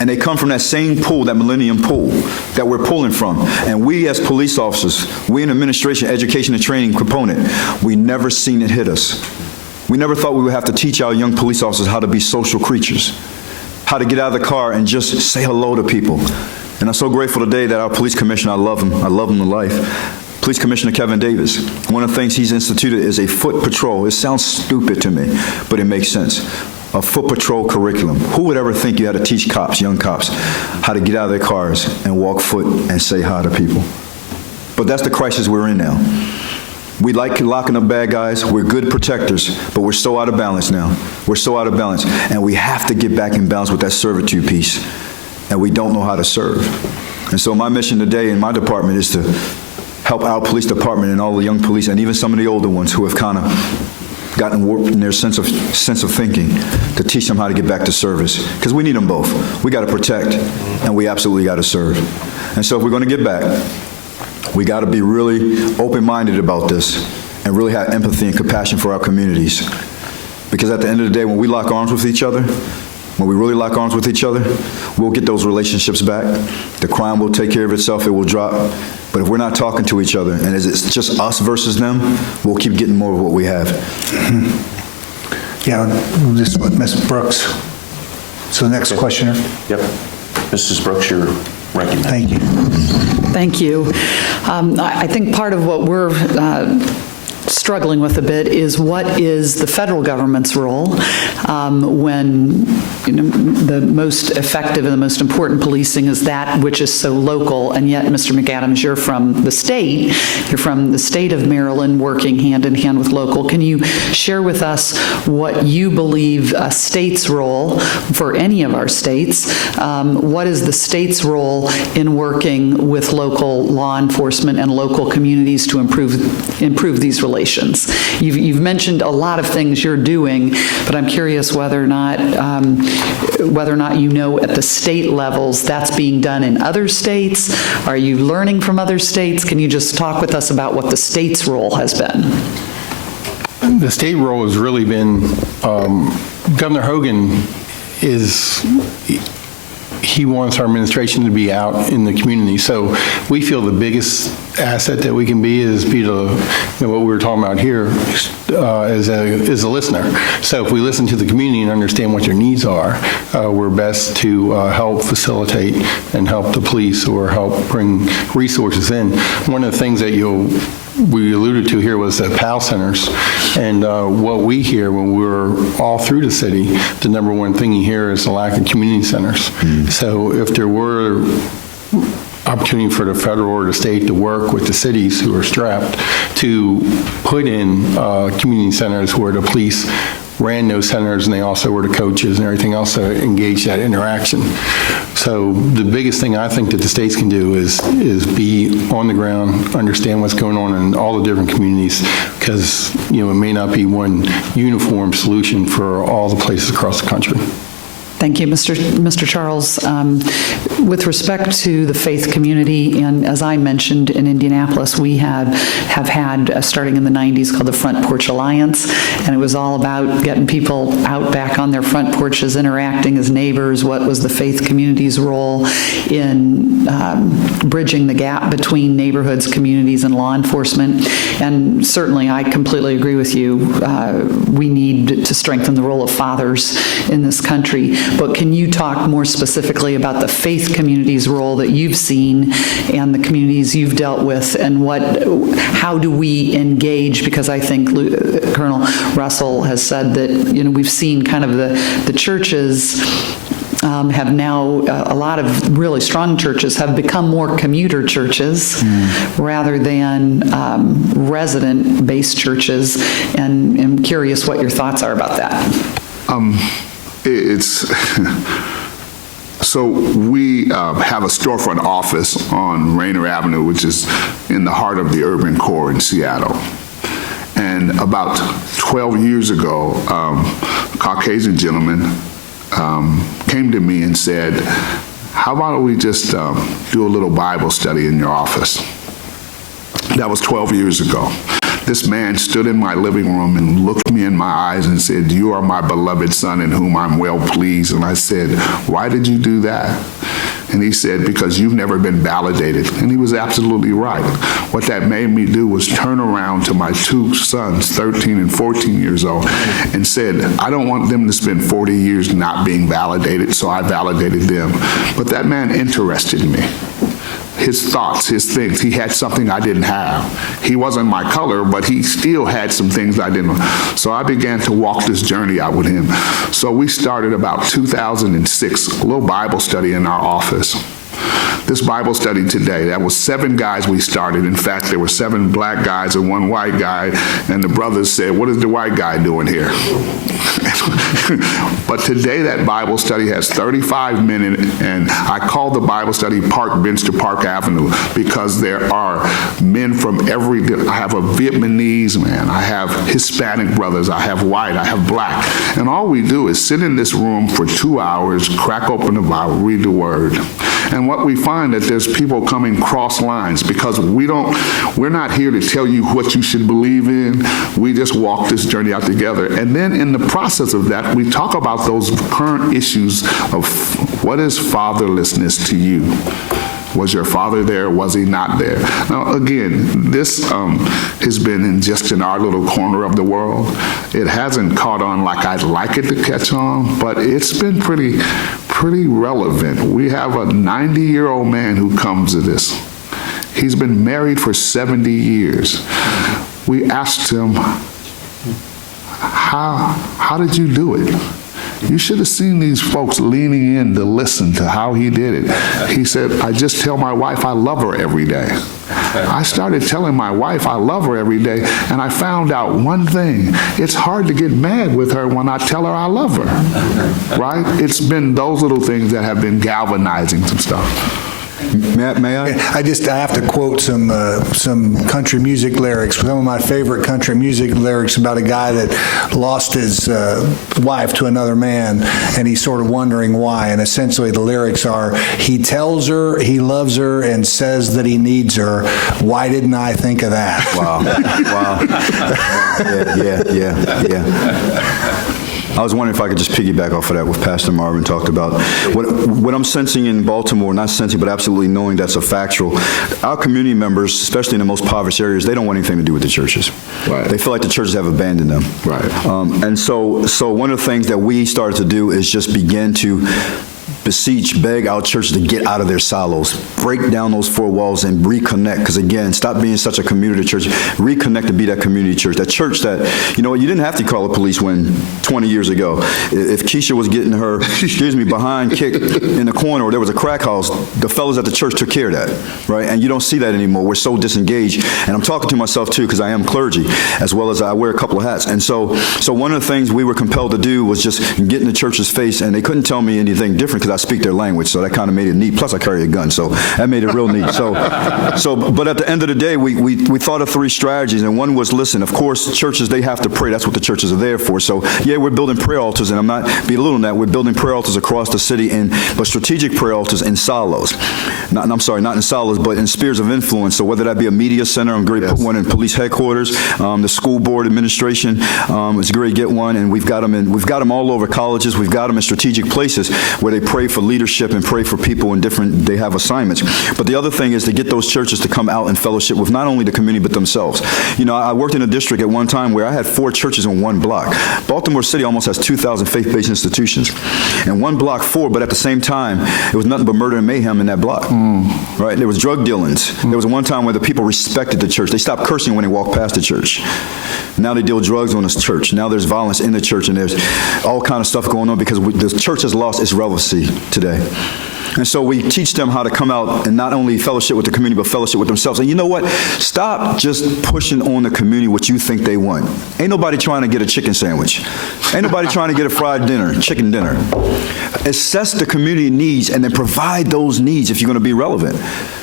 And they come from that same pool, that millennium pool that we're pulling from. And we as police officers, we in administration, education and training component, we never seen it hit us. We never thought we would have to teach our young police officers how to be social creatures, how to get out of the car and just say hello to people. And I'm so grateful today that our police commissioner, I love him to life, Police Commissioner Kevin Davis, one of the things he's instituted is a foot patrol. It sounds stupid to me, but it makes sense. A foot patrol curriculum. Who would ever think you had to teach cops, young cops, how to get out of their cars and walk foot and say hi to people? But that's the crisis we're in now. We like locking up bad guys. We're good protectors, but we're so out of balance now. We're so out of balance, and we have to get back in balance with that servitude piece, and we don't know how to serve. And so my mission today in my department is to help our police department and all the young police, and even some of the older ones who have kind of gotten warped in their sense of thinking, to teach them how to get back to service. Because we need them both. We got to protect, and we absolutely got to serve. And so if we're going to get back, we got to be really open-minded about this and really have empathy and compassion for our communities. Because at the end of the day, when we lock arms with each other, when we really lock arms with each other, we'll get those relationships back. The crime will take care of itself. It will drop. But if we're not talking to each other and it's just us versus them, we'll keep getting more of what we have. Yeah, just with Ms. Brooks. So the next questioner. Yep. Mrs. Brooks, you're recognized. Thank you. Thank you. I think part of what we're struggling with a bit is what is the federal government's role when the most effective and the most important policing is that which is so local, and yet, Mr. McAdams, you're from the state of Maryland, working hand in hand with local. Can you share with us what you believe a state's role for any of our states? What is the state's role in working with local law enforcement and local communities to improve these relations? You've mentioned a lot of things you're doing, but I'm curious whether or not you know at the state levels that's being done in other states. Are you learning from other states? Can you just talk with us about what the state's role has been? The state role has really been, Governor Hogan he wants our administration to be out in the community. So we feel the biggest asset that we can be is what we were talking about here as a listener. So if we listen to the community and understand what their needs are, we're best to help facilitate and help the police or help bring resources in. One of the things that we alluded to here was the PAL centers, and what we hear when we're all through the city, the number one thing you hear is the lack of community centers. So if there were opportunity for the federal or the state to work with the cities who are strapped to put in community centers where the police ran those centers, and they also were the coaches and everything else to engage that interaction. So the biggest thing I think that the states can do is be on the ground, understand what's going on in all the different communities, because it may not be one uniform solution for all the places across the country. Thank you, Mr. Charles. With respect to the faith community, and as I mentioned in Indianapolis, we have had, starting in the 90s, called the Front Porch Alliance, and it was all about getting people out back on their front porches, interacting as neighbors. What was the faith community's role in bridging the gap between neighborhoods, communities, and law enforcement? And certainly, I completely agree with you. We need to strengthen the role of fathers in this country. but can you talk more specifically about the faith community's role that you've seen and the communities you've dealt with, and how do we engage? Because I think Colonel Russell has said that, we've seen kind of the churches have now, a lot of really strong churches have become more commuter churches rather than resident-based churches, and I'm curious what your thoughts are about that. So we have a storefront office on Rainer Avenue, which is in the heart of the urban core in Seattle. And about 12 years ago, a Caucasian gentleman came to me and said, how about we just do a little Bible study in your office? That was 12 years ago. This man stood in my living room and looked me in my eyes and said, "You are my beloved son in whom I'm well pleased." And I said, "Why did you do that?" And he said, "Because you've never been validated." And he was absolutely right. What that made me do was turn around to my two sons, 13 and 14 years old, and said, I don't want them to spend 40 years not being validated, so I validated them. But that man interested me. His thoughts, his things. He had something I didn't have. He wasn't my color, but he still had some things I didn't. So I began to walk this journey out with him. So we started about 2006, a little Bible study in our office. This Bible study today, that was 7 guys we started. In fact, there were 7 black guys and 1 white guy, and the brothers said, "What is the white guy doing here?" But today that Bible study has 35 men in it, and I call the Bible study Park Bench to Park Avenue because there are men from every, I have a Vietnamese man, I have Hispanic brothers, I have white, I have black, and all we do is sit in this room for 2 hours, crack open the Bible, read the Word. And what we find that there's people coming cross lines because we're not here to tell you what you should believe in. We just walk this journey out together. And then in the process of that, we talk about those current issues of what is fatherlessness to you? Was your father there? Was he not there? Now, again, this has been just in our little corner of the world. It hasn't caught on like I'd like it to catch on, but it's been pretty relevant. We have a 90-year-old man who comes to this. He's been married for 70 years. We asked him, how did you do it? You should have seen these folks leaning in to listen to how he did it. He said, I just tell my wife I love her every day. I started telling my wife I love her every day, and I found out one thing. It's hard to get mad with her when I tell her I love her, right? It's been those little things that have been galvanizing some stuff. May I? I have to quote some country music lyrics. Some of my favorite country music lyrics about a guy that lost his wife to another man, and he's sort of wondering why. And essentially the lyrics are, he tells her he loves her and says that he needs her. Why didn't I think of that? Wow. Wow. Yeah. I was wondering if I could just piggyback off of that what Pastor Marvin talked about. What I'm sensing in Baltimore, not sensing, but absolutely knowing that's a factual, our community members, especially in the most impoverished areas, they don't want anything to do with the churches. Right. They feel like the churches have abandoned them. Right. And so one of the things that we started to do is just begin to beseech, beg our churches to get out of their silos, break down those 4 walls and reconnect. Because again, stop being such a community church, reconnect to be that community church, that church that, you know, you didn't have to call the police when 20 years ago. If Keisha was getting her, behind kicked in the corner, or there was a crack house, the fellows at the church took care of that, right? And you don't see that anymore. We're so disengaged. And I'm talking to myself too, because I am clergy, as well as I wear a couple of hats. And so one of the things we were compelled to do was just get in the church's face, and they couldn't tell me anything different because I speak their language, so that kind of made it neat. Plus, I carry a gun, so that made it real neat. But at the end of the day, we thought of 3 strategies, and one was, listen, of course, churches, they have to pray. That's what the churches are there for. So, yeah, we're building prayer altars, and I'm not belittling that. We're building prayer altars across the city, but strategic prayer altars in silos. Not in silos, but in spheres of influence. So whether that be a media center, I'm going to put one in police headquarters, the school board administration is going to get one, and we've got them all over colleges. We've got them in strategic places where they pray pray for leadership and pray for people in different, they have assignments. But the other thing is to get those churches to come out and fellowship with not only the community but themselves. You know, I worked in a district at one time where I had 4 churches in one block. Baltimore City almost has 2,000 faith-based institutions. And one block 4, but at the same time, it was nothing but murder and mayhem in that block. Right? There was drug dealings. There was one time where the people respected the church. They stopped cursing when they walked past the church. Now they deal drugs on this church. Now there's violence in the church, and there's all kind of stuff going on because the church has lost its relevancy today. And so we teach them how to come out and not only fellowship with the community, but fellowship with themselves. And you know what? Stop just pushing on the community what you think they want. Ain't nobody trying to get a chicken sandwich. Ain't nobody trying to get a fried dinner, chicken dinner. Assess the community needs and then provide those needs if you're going to be relevant.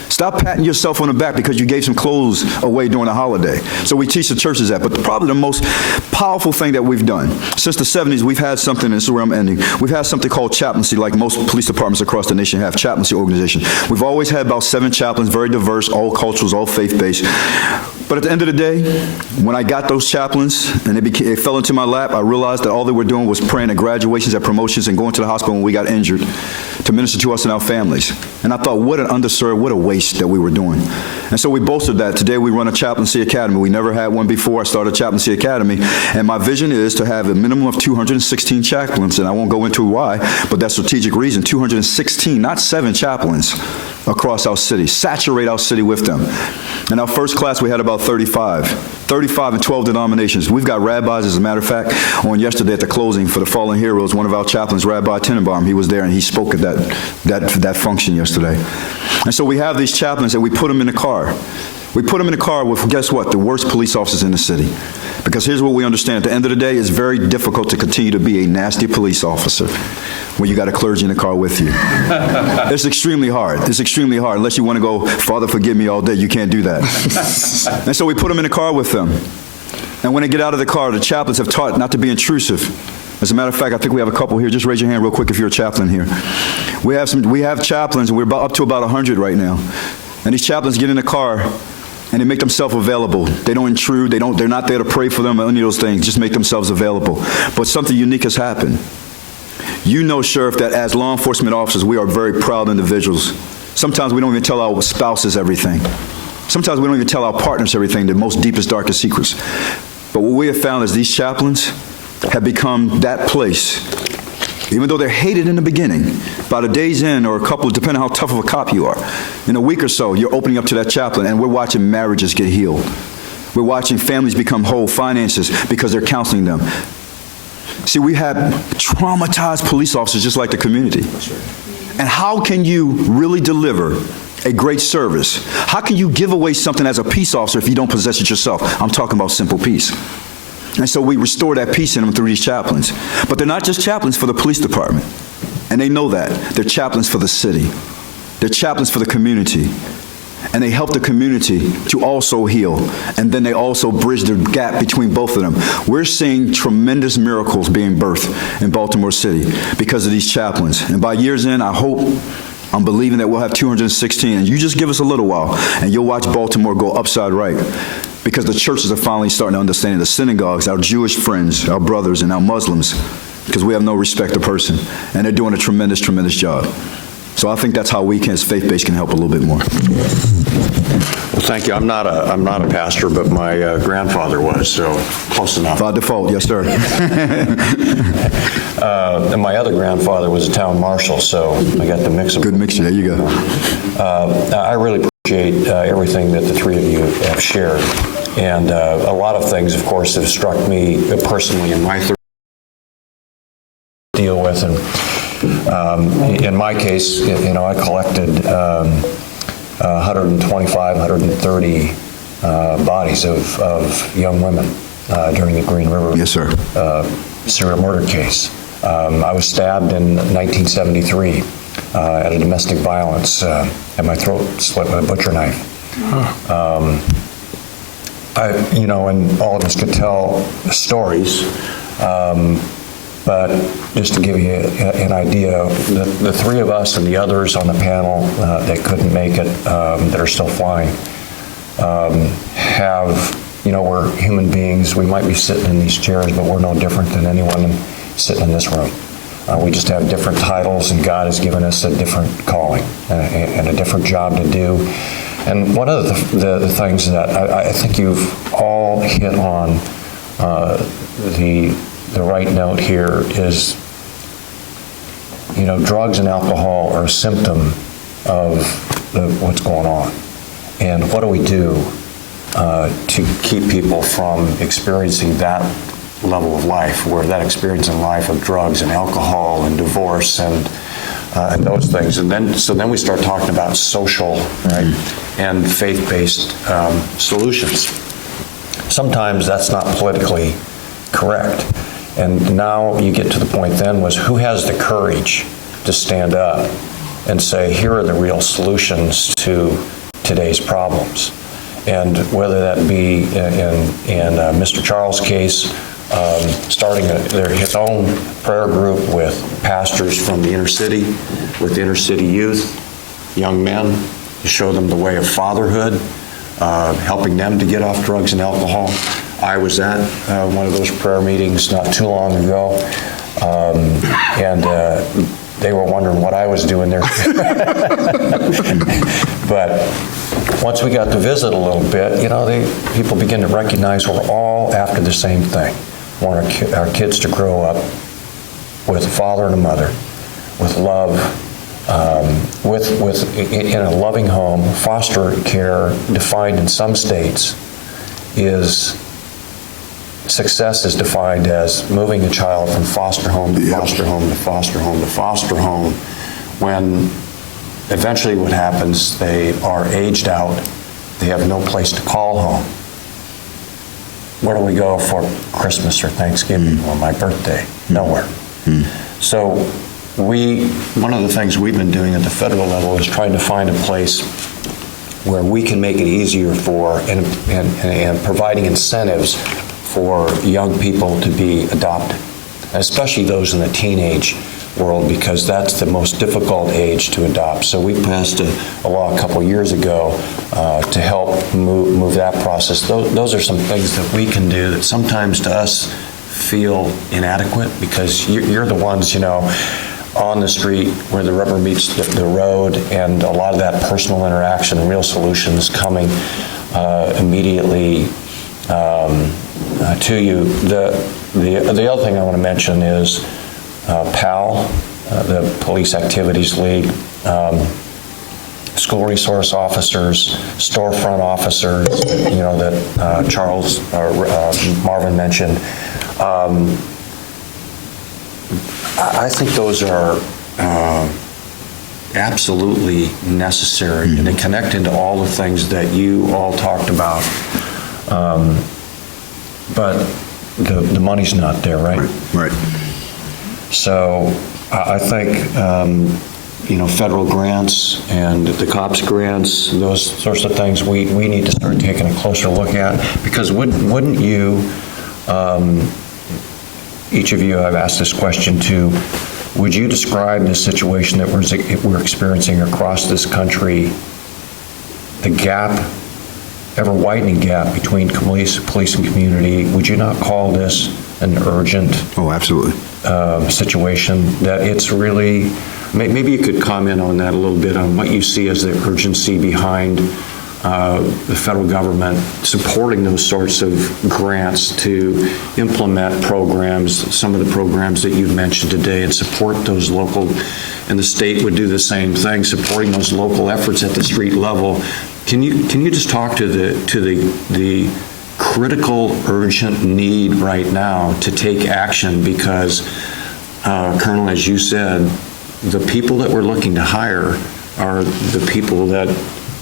Stop patting yourself on the back because you gave some clothes away during a holiday. So we teach the churches that. But probably the most powerful thing that we've done, since the 70s, we've had something, and this is where I'm ending, we've had something called chaplaincy, like most police departments across the nation have, chaplaincy organization. We've always had about 7 chaplains, very diverse, all cultures, all faith-based. But at the end of the day, when I got those chaplains and they fell into my lap, I realized that all they were doing was praying at graduations, at promotions, and going to the hospital when we got injured to minister to us and our families. And I thought, what an underserved, what a waste that we were doing. And so we bolstered that. Today we run a chaplaincy academy. We never had one before. I started chaplaincy academy. And my vision is to have a minimum of 216 chaplains. And I won't go into why, but that's strategic reason. 216, not 7 chaplains across our city. Saturate our city with them. In our first class, we had about 35 in 12 denominations. We've got rabbis, as a matter of fact. On yesterday at the closing for the Fallen Heroes, one of our chaplains, Rabbi Tenenbaum, he was there and he spoke at that function yesterday. And so we have these chaplains and we put them in the car. We put them in the car with, guess what, the worst police officers in the city. Because here's what we understand. At the end of the day, it's very difficult to continue to be a nasty police officer when you got a clergy in the car with you. It's extremely hard. It's extremely hard. Unless you want to go, Father, forgive me all day, you can't do that. And so we put them in the car with them. And when they get out of the car, the chaplains have taught not to be intrusive. As a matter of fact, I think we have a couple here. Just raise your hand real quick if you're a chaplain here. We have chaplains, and we're up to about 100 right now. And these chaplains get in the car, and they make themselves available. They don't intrude. They're not there to pray for them or any of those things. Just make themselves available. But something unique has happened. You know, Sheriff, that as law enforcement officers, we are very proud individuals. Sometimes we don't even tell our spouses everything. Sometimes we don't even tell our partners everything, the most deepest, darkest secrets. But what we have found is these chaplains have become that place. Even though they're hated in the beginning, by the day's end or a couple, depending on how tough of a cop you are, in a week or so, you're opening up to that chaplain, and we're watching marriages get healed. We're watching families become whole, finances, because they're counseling them. See, we have traumatized police officers just like the community. And how can you really deliver a great service? How can you give away something as a peace officer if you don't possess it yourself? I'm talking about simple peace. And so we restore that peace in them through these chaplains. But they're not just chaplains for the police department. And they know that. They're chaplains for the city. They're chaplains for the community. And they help the community to also heal. And then they also bridge the gap between both of them. We're seeing tremendous miracles being birthed in Baltimore City because of these chaplains. And by year's end, I'm believing that we'll have 216. And you just give us a little while, and you'll watch Baltimore go upside right. Because the churches are finally starting to understand, the synagogues, our Jewish friends, our brothers, and our Muslims, because we have no respect of person. And they're doing a tremendous, tremendous job. So I think that's how we, as faith-based, can help a little bit more. Well, thank you. I'm not a pastor, but my grandfather was, so close enough. By default, yes, sir. And my other grandfather was a town marshal, so I got the mix of Good mixture. There you go. I really appreciate everything that the three of you have shared. And a lot of things, of course, have struck me personally in my deal with. And in my case, you know, I collected 125, 130 bodies of young women during the Green River Yes, sir. serial murder case. I was stabbed in 1973 at a domestic violence, had my throat slit with a butcher knife. You know, and all of us could tell stories, but just to give you an idea, the three of us and the others on the panel that couldn't make it, that are still flying, you know, we're human beings. We might be sitting in these chairs, but we're no different than anyone sitting in this room. We just have different titles, and God has given us a different calling and a different job to do. And one of the things that I think you've all hit on the right note here is, drugs and alcohol are a symptom of what's going on. And what do we do to keep people from experiencing that level of life, where that experience in life of drugs and alcohol and divorce and those things. And then we start talking about social, right, and faith-based solutions. Sometimes that's not politically correct. And now you get to the point then was who has the courage to stand up and say, here are the real solutions to today's problems. And whether that be in Mr. Charles' case, starting his own prayer group with pastors from the inner city, with inner city youth, young men, to show them the way of fatherhood, helping them to get off drugs and alcohol. I was at one of those prayer meetings not too long ago, and they were wondering what I was doing there. But once we got to visit a little bit, people begin to recognize we're all after the same thing. We want our kids to grow up with a father and a mother, with love, in a loving home. Foster care, defined in some states, success is defined as moving a child from foster home to foster home to foster home to foster home, when eventually what happens, they are aged out, they have no place to call home. Where do we go for Christmas or Thanksgiving or my birthday? Nowhere. So one of the things we've been doing at the federal level is trying to find a place where we can make it easier for and providing incentives for young people to be adopted, especially those in the teenage world, because that's the most difficult age to adopt. So we passed a law a couple years ago to help move that process. Those are some things that we can do that sometimes to us feel inadequate, because you're the ones, on the street where the rubber meets the road, and a lot of that personal interaction, real solutions coming immediately to you. The other thing I want to mention is PAL, the Police Activities League, school resource officers, storefront officers, that Charles or Marvin mentioned. I think those are absolutely necessary, and they connect into all the things that you all talked about. But the money's not there, right? Right. So I think, federal grants and the COPS grants, those sorts of things, we need to start taking a closer look at, because wouldn't you, each of you I've asked this question to, would you describe the situation that we're experiencing across this country, the gap, ever-widening gap between police and community? Would you not call this an urgent Absolutely. situation, that it's really, maybe you could comment on that a little bit, on what you see as the urgency behind the federal government supporting those sorts of grants to implement programs, some of the programs that you've mentioned today, and support those local, and the state would do the same thing, supporting those local efforts at the street level. Can you just talk to the critical, urgent need right now to take action? Because, Colonel, as you said, the people that we're looking to hire are the people that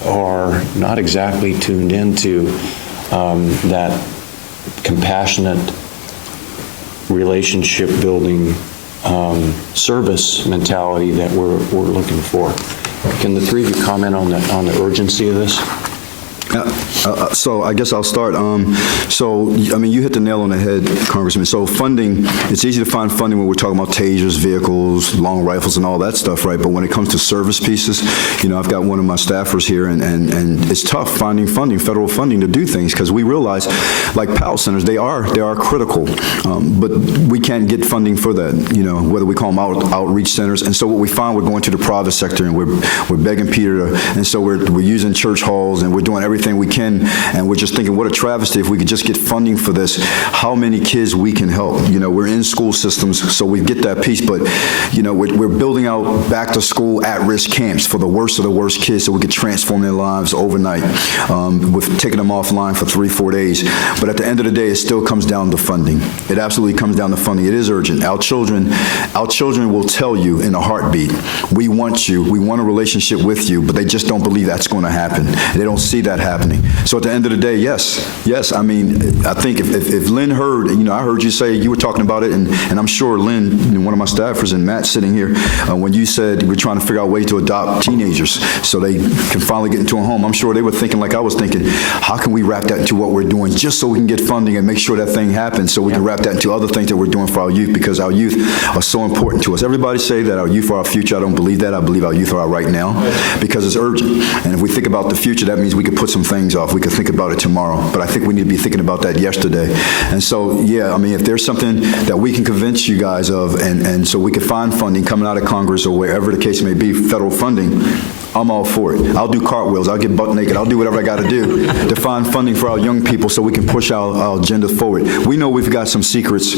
are not exactly tuned into that compassionate, relationship-building service mentality that we're looking for. Can the three of you comment on the urgency of this? So I guess I'll start. So, I mean, you hit the nail on the head, Congressman. So funding, it's easy to find funding when we're talking about tasers, vehicles, long rifles, and all that stuff, right? But when it comes to service pieces, you know, I've got one of my staffers here, and it's tough finding funding, federal funding to do things, because we realize, like PAL centers, they are critical, but we can't get funding for that, you know, whether we call them outreach centers. And so what we find, we're going to the private sector, and we're begging Peter to, and so we're using church halls, and we're doing everything we can, and we're just thinking, what a travesty if we could just get funding for this, how many kids we can help. You know, we're in school systems, so we get that piece, but, you know, we're building out back-to-school at-risk camps for the worst of the worst kids so we could transform their lives overnight. We've taken them offline for 3-4 days, but at the end of the day, it still comes down to funding. It absolutely comes down to funding. It is urgent. Our children will tell you in a heartbeat, we want you, we want a relationship with you, but they just don't believe that's going to happen. They don't see that happening. So at the end of the day, yes. I mean, I think if Lynn heard, you know, I heard you say, you were talking about it, and I'm sure Lynn, one of my staffers, and Matt sitting here, when you said we're trying to figure out ways to adopt teenagers so they can finally get into a home, I'm sure they were thinking like I was thinking, how can we wrap that into what we're doing just so we can get funding and make sure that thing happens so we can wrap that into other things that we're doing for our youth, because our youth are so important to us. Everybody say that our youth are our future. I don't believe that. I believe our youth are our right now, because it's urgent. And if we think about the future, that means we could put some things off. We could think about it tomorrow. But I think we need to be thinking about that yesterday. And so, yeah, I mean, if there's something that we can convince you guys of, and so we can find funding coming out of Congress or wherever the case may be, federal funding, I'm all for it. I'll do cartwheels. I'll get butt naked. I'll do whatever I got to do to find funding for our young people so we can push our agenda forward. We know we've got some secrets,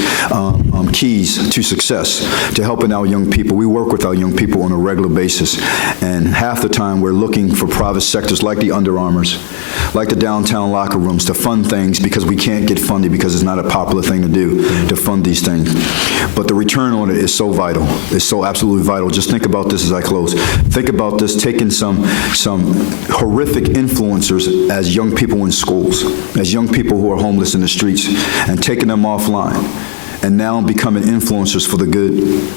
keys to success to helping our young people. We work with our young people on a regular basis, and half the time we're looking for private sectors like the Under Armours, like the downtown locker rooms, to fund things because we can't get funding because it's not a popular thing to do, to fund these things. But the return on it is so vital. It's so absolutely vital. Just think about this as I close. Think about this, taking some horrific influencers as young people in schools, as young people who are homeless in the streets, and taking them offline, and now becoming influencers for the good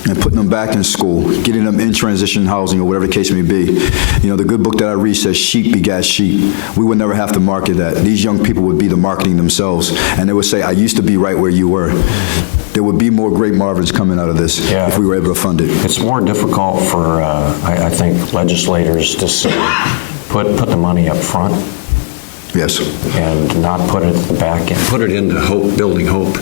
and putting them back in school, getting them in transition housing or whatever the case may be. You know, the good book that I read says sheep begat sheep. We would never have to market that. These young people would be the marketing themselves, and they would say, I used to be right where you were. There would be more great Marvins coming out of this if we were able to fund it. It's more difficult for, I think, legislators to say, put the money up front. Yes. And not put it at the back end. Put it into hope, building hope,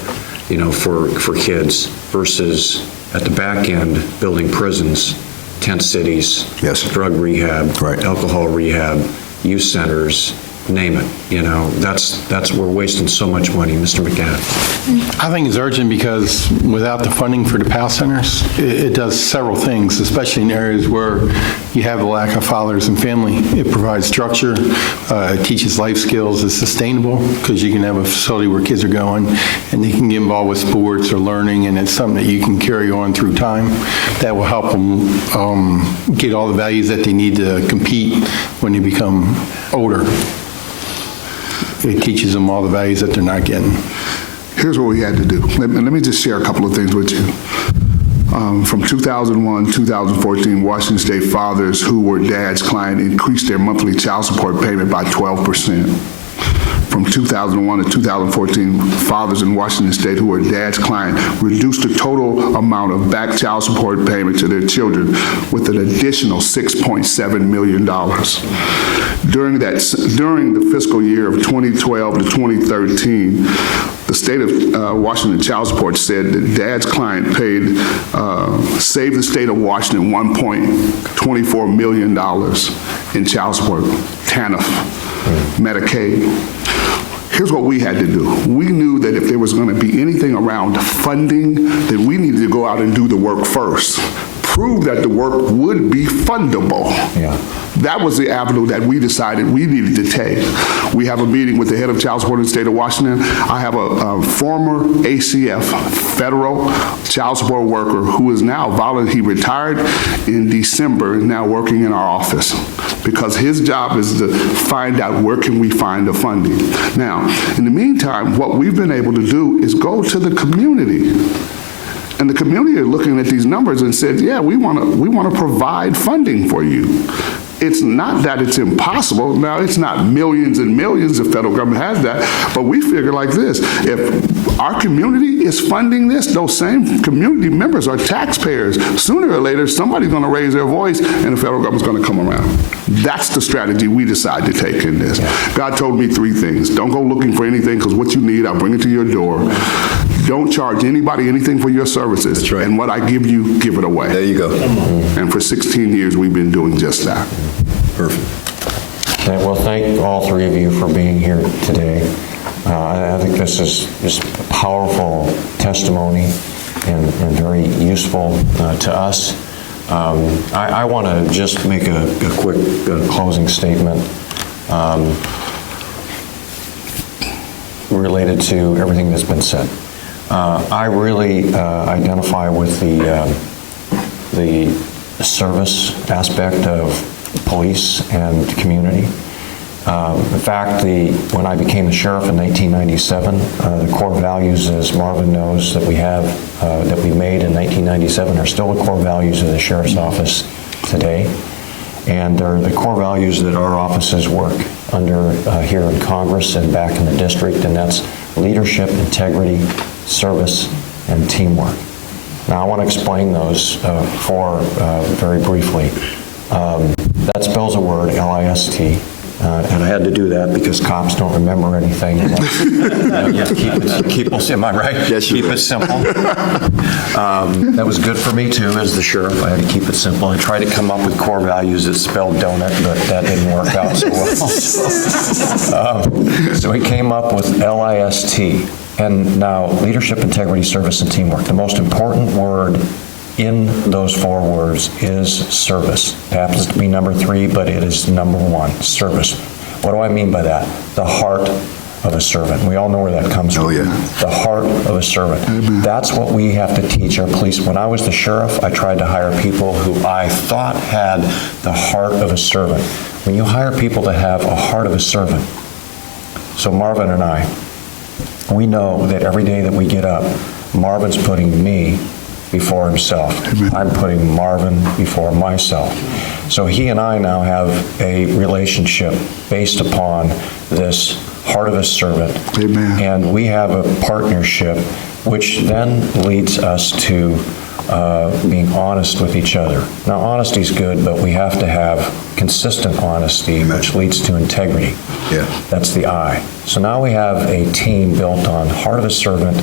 you know, for kids, versus at the back end, building prisons, tent cities, drug rehab, alcohol rehab, youth centers, name it. You know, that's we're wasting so much money. Mr. McGann. I think it's urgent because without the funding for the PAL centers, it does several things, especially in areas where you have a lack of fathers and family. It provides structure, it teaches life skills, it's sustainable because you can have a facility where kids are going and they can get involved with sports or learning, and it's something that you can carry on through time that will help them get all the values that they need to compete when they become older. It teaches them all the values that they're not getting. Here's what we had to do. Let me just share a couple of things with you. From 2001, 2014, Washington State fathers who were dad's client increased their monthly child support payment by 12%. From 2001 to 2014, fathers in Washington State who were dad's client reduced the total amount of back child support payment to their children with an additional $6.7 million. During the fiscal year of 2012 to 2013, the state of Washington child support said that dad's client paid, saved the state of Washington $1.24 million in child support, TANF, Medicaid. Here's what we had to do. We knew that if there was going to be anything around funding, then we needed to go out and do the work first. Prove that the work would be fundable. Yeah. That was the avenue that we decided we needed to take. We have a meeting with the head of child support in the state of Washington. I have a former ACF federal child support worker who is now he retired in December, and now working in our office because his job is to find out where can we find the funding. Now, in the meantime, what we've been able to do is go to the community. And the community are looking at these numbers and said, yeah, we want to provide funding for you. it's not that it's impossible. Now, it's not millions and millions, the federal government has that, but we figure like this: if our community is funding this, those same community members are taxpayers. Sooner or later, somebody's going to raise their voice, and the federal government's going to come around. That's the strategy we decide to take in this. God told me 3 things. Don't go looking for anything, because what you need, I'll bring it to your door. Don't charge anybody anything for your services. That's right. And what I give you, give it away. There you go. And for 16 years, we've been doing just that. Perfect. Well, thank all 3 of you for being here today. I think this is just powerful testimony and very useful to us. I want to just make a quick closing statement related to everything that's been said. I really identify with the service aspect of police and community. In fact, when I became the sheriff in 1997, the core values, as Marvin knows, that we have, that we made in 1997 are still the core values of the sheriff's office today. And they're the core values that our offices work under here in Congress and back in the district, and that's leadership, integrity, service, and teamwork. Now, I want to explain those very briefly. That spells a word, L-I-S-T. And I had to do that because cops don't remember anything. Keep it, am I right? Yes, you keep are. it simple. That was good for me too, as the sheriff. I had to keep it simple. I tried to come up with core values that spelled donut, but that didn't work out so well. So we came up with L-I-S-T. And now, leadership, integrity, service, and teamwork. The most important word in those 4 words is service. It happens to be number 3, but it is number 1, service. What do I mean by that? The heart of a servant. We all know where that comes from. Oh, yeah. The heart of a servant. Amen. That's what we have to teach our police. When I was the sheriff, I tried to hire people who I thought had the heart of a servant. When you hire people to have a heart of a servant, so Marvin and I, we know that every day that we get up, Marvin's putting me before himself. I'm putting Marvin before myself. So he and I now have a relationship based upon this heart of a servant. Amen. And we have a partnership which then leads us to being honest with each other. Now, honesty is good, but we have to have consistent honesty, which leads to integrity. Yeah. That's the I. So now we have a team built on heart of a servant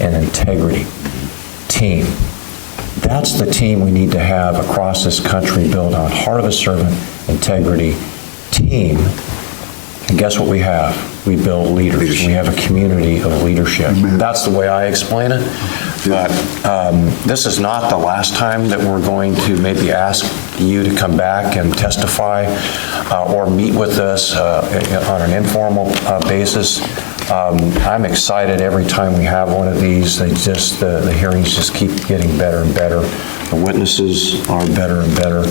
and integrity. Team. That's the team we need to have across this country, built on heart of a servant, integrity, team. And guess what we have? We build leaders. We have a community of leadership. That's the way I explain it. But this is not the last time that we're going to maybe ask you to come back and testify or meet with us on an informal basis. I'm excited every time we have one of these. The hearings just keep getting better and better. The witnesses are better and better.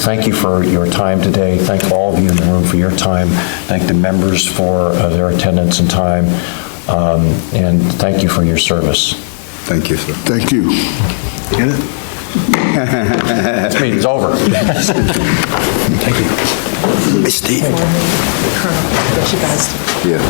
Thank you for your time today. Thank all of you in the room for your time. Thank the members for their attendance and time. And thank you for your service. Thank you, sir. Thank you. This meeting's over. Thank you. Hey, Steve. Yeah.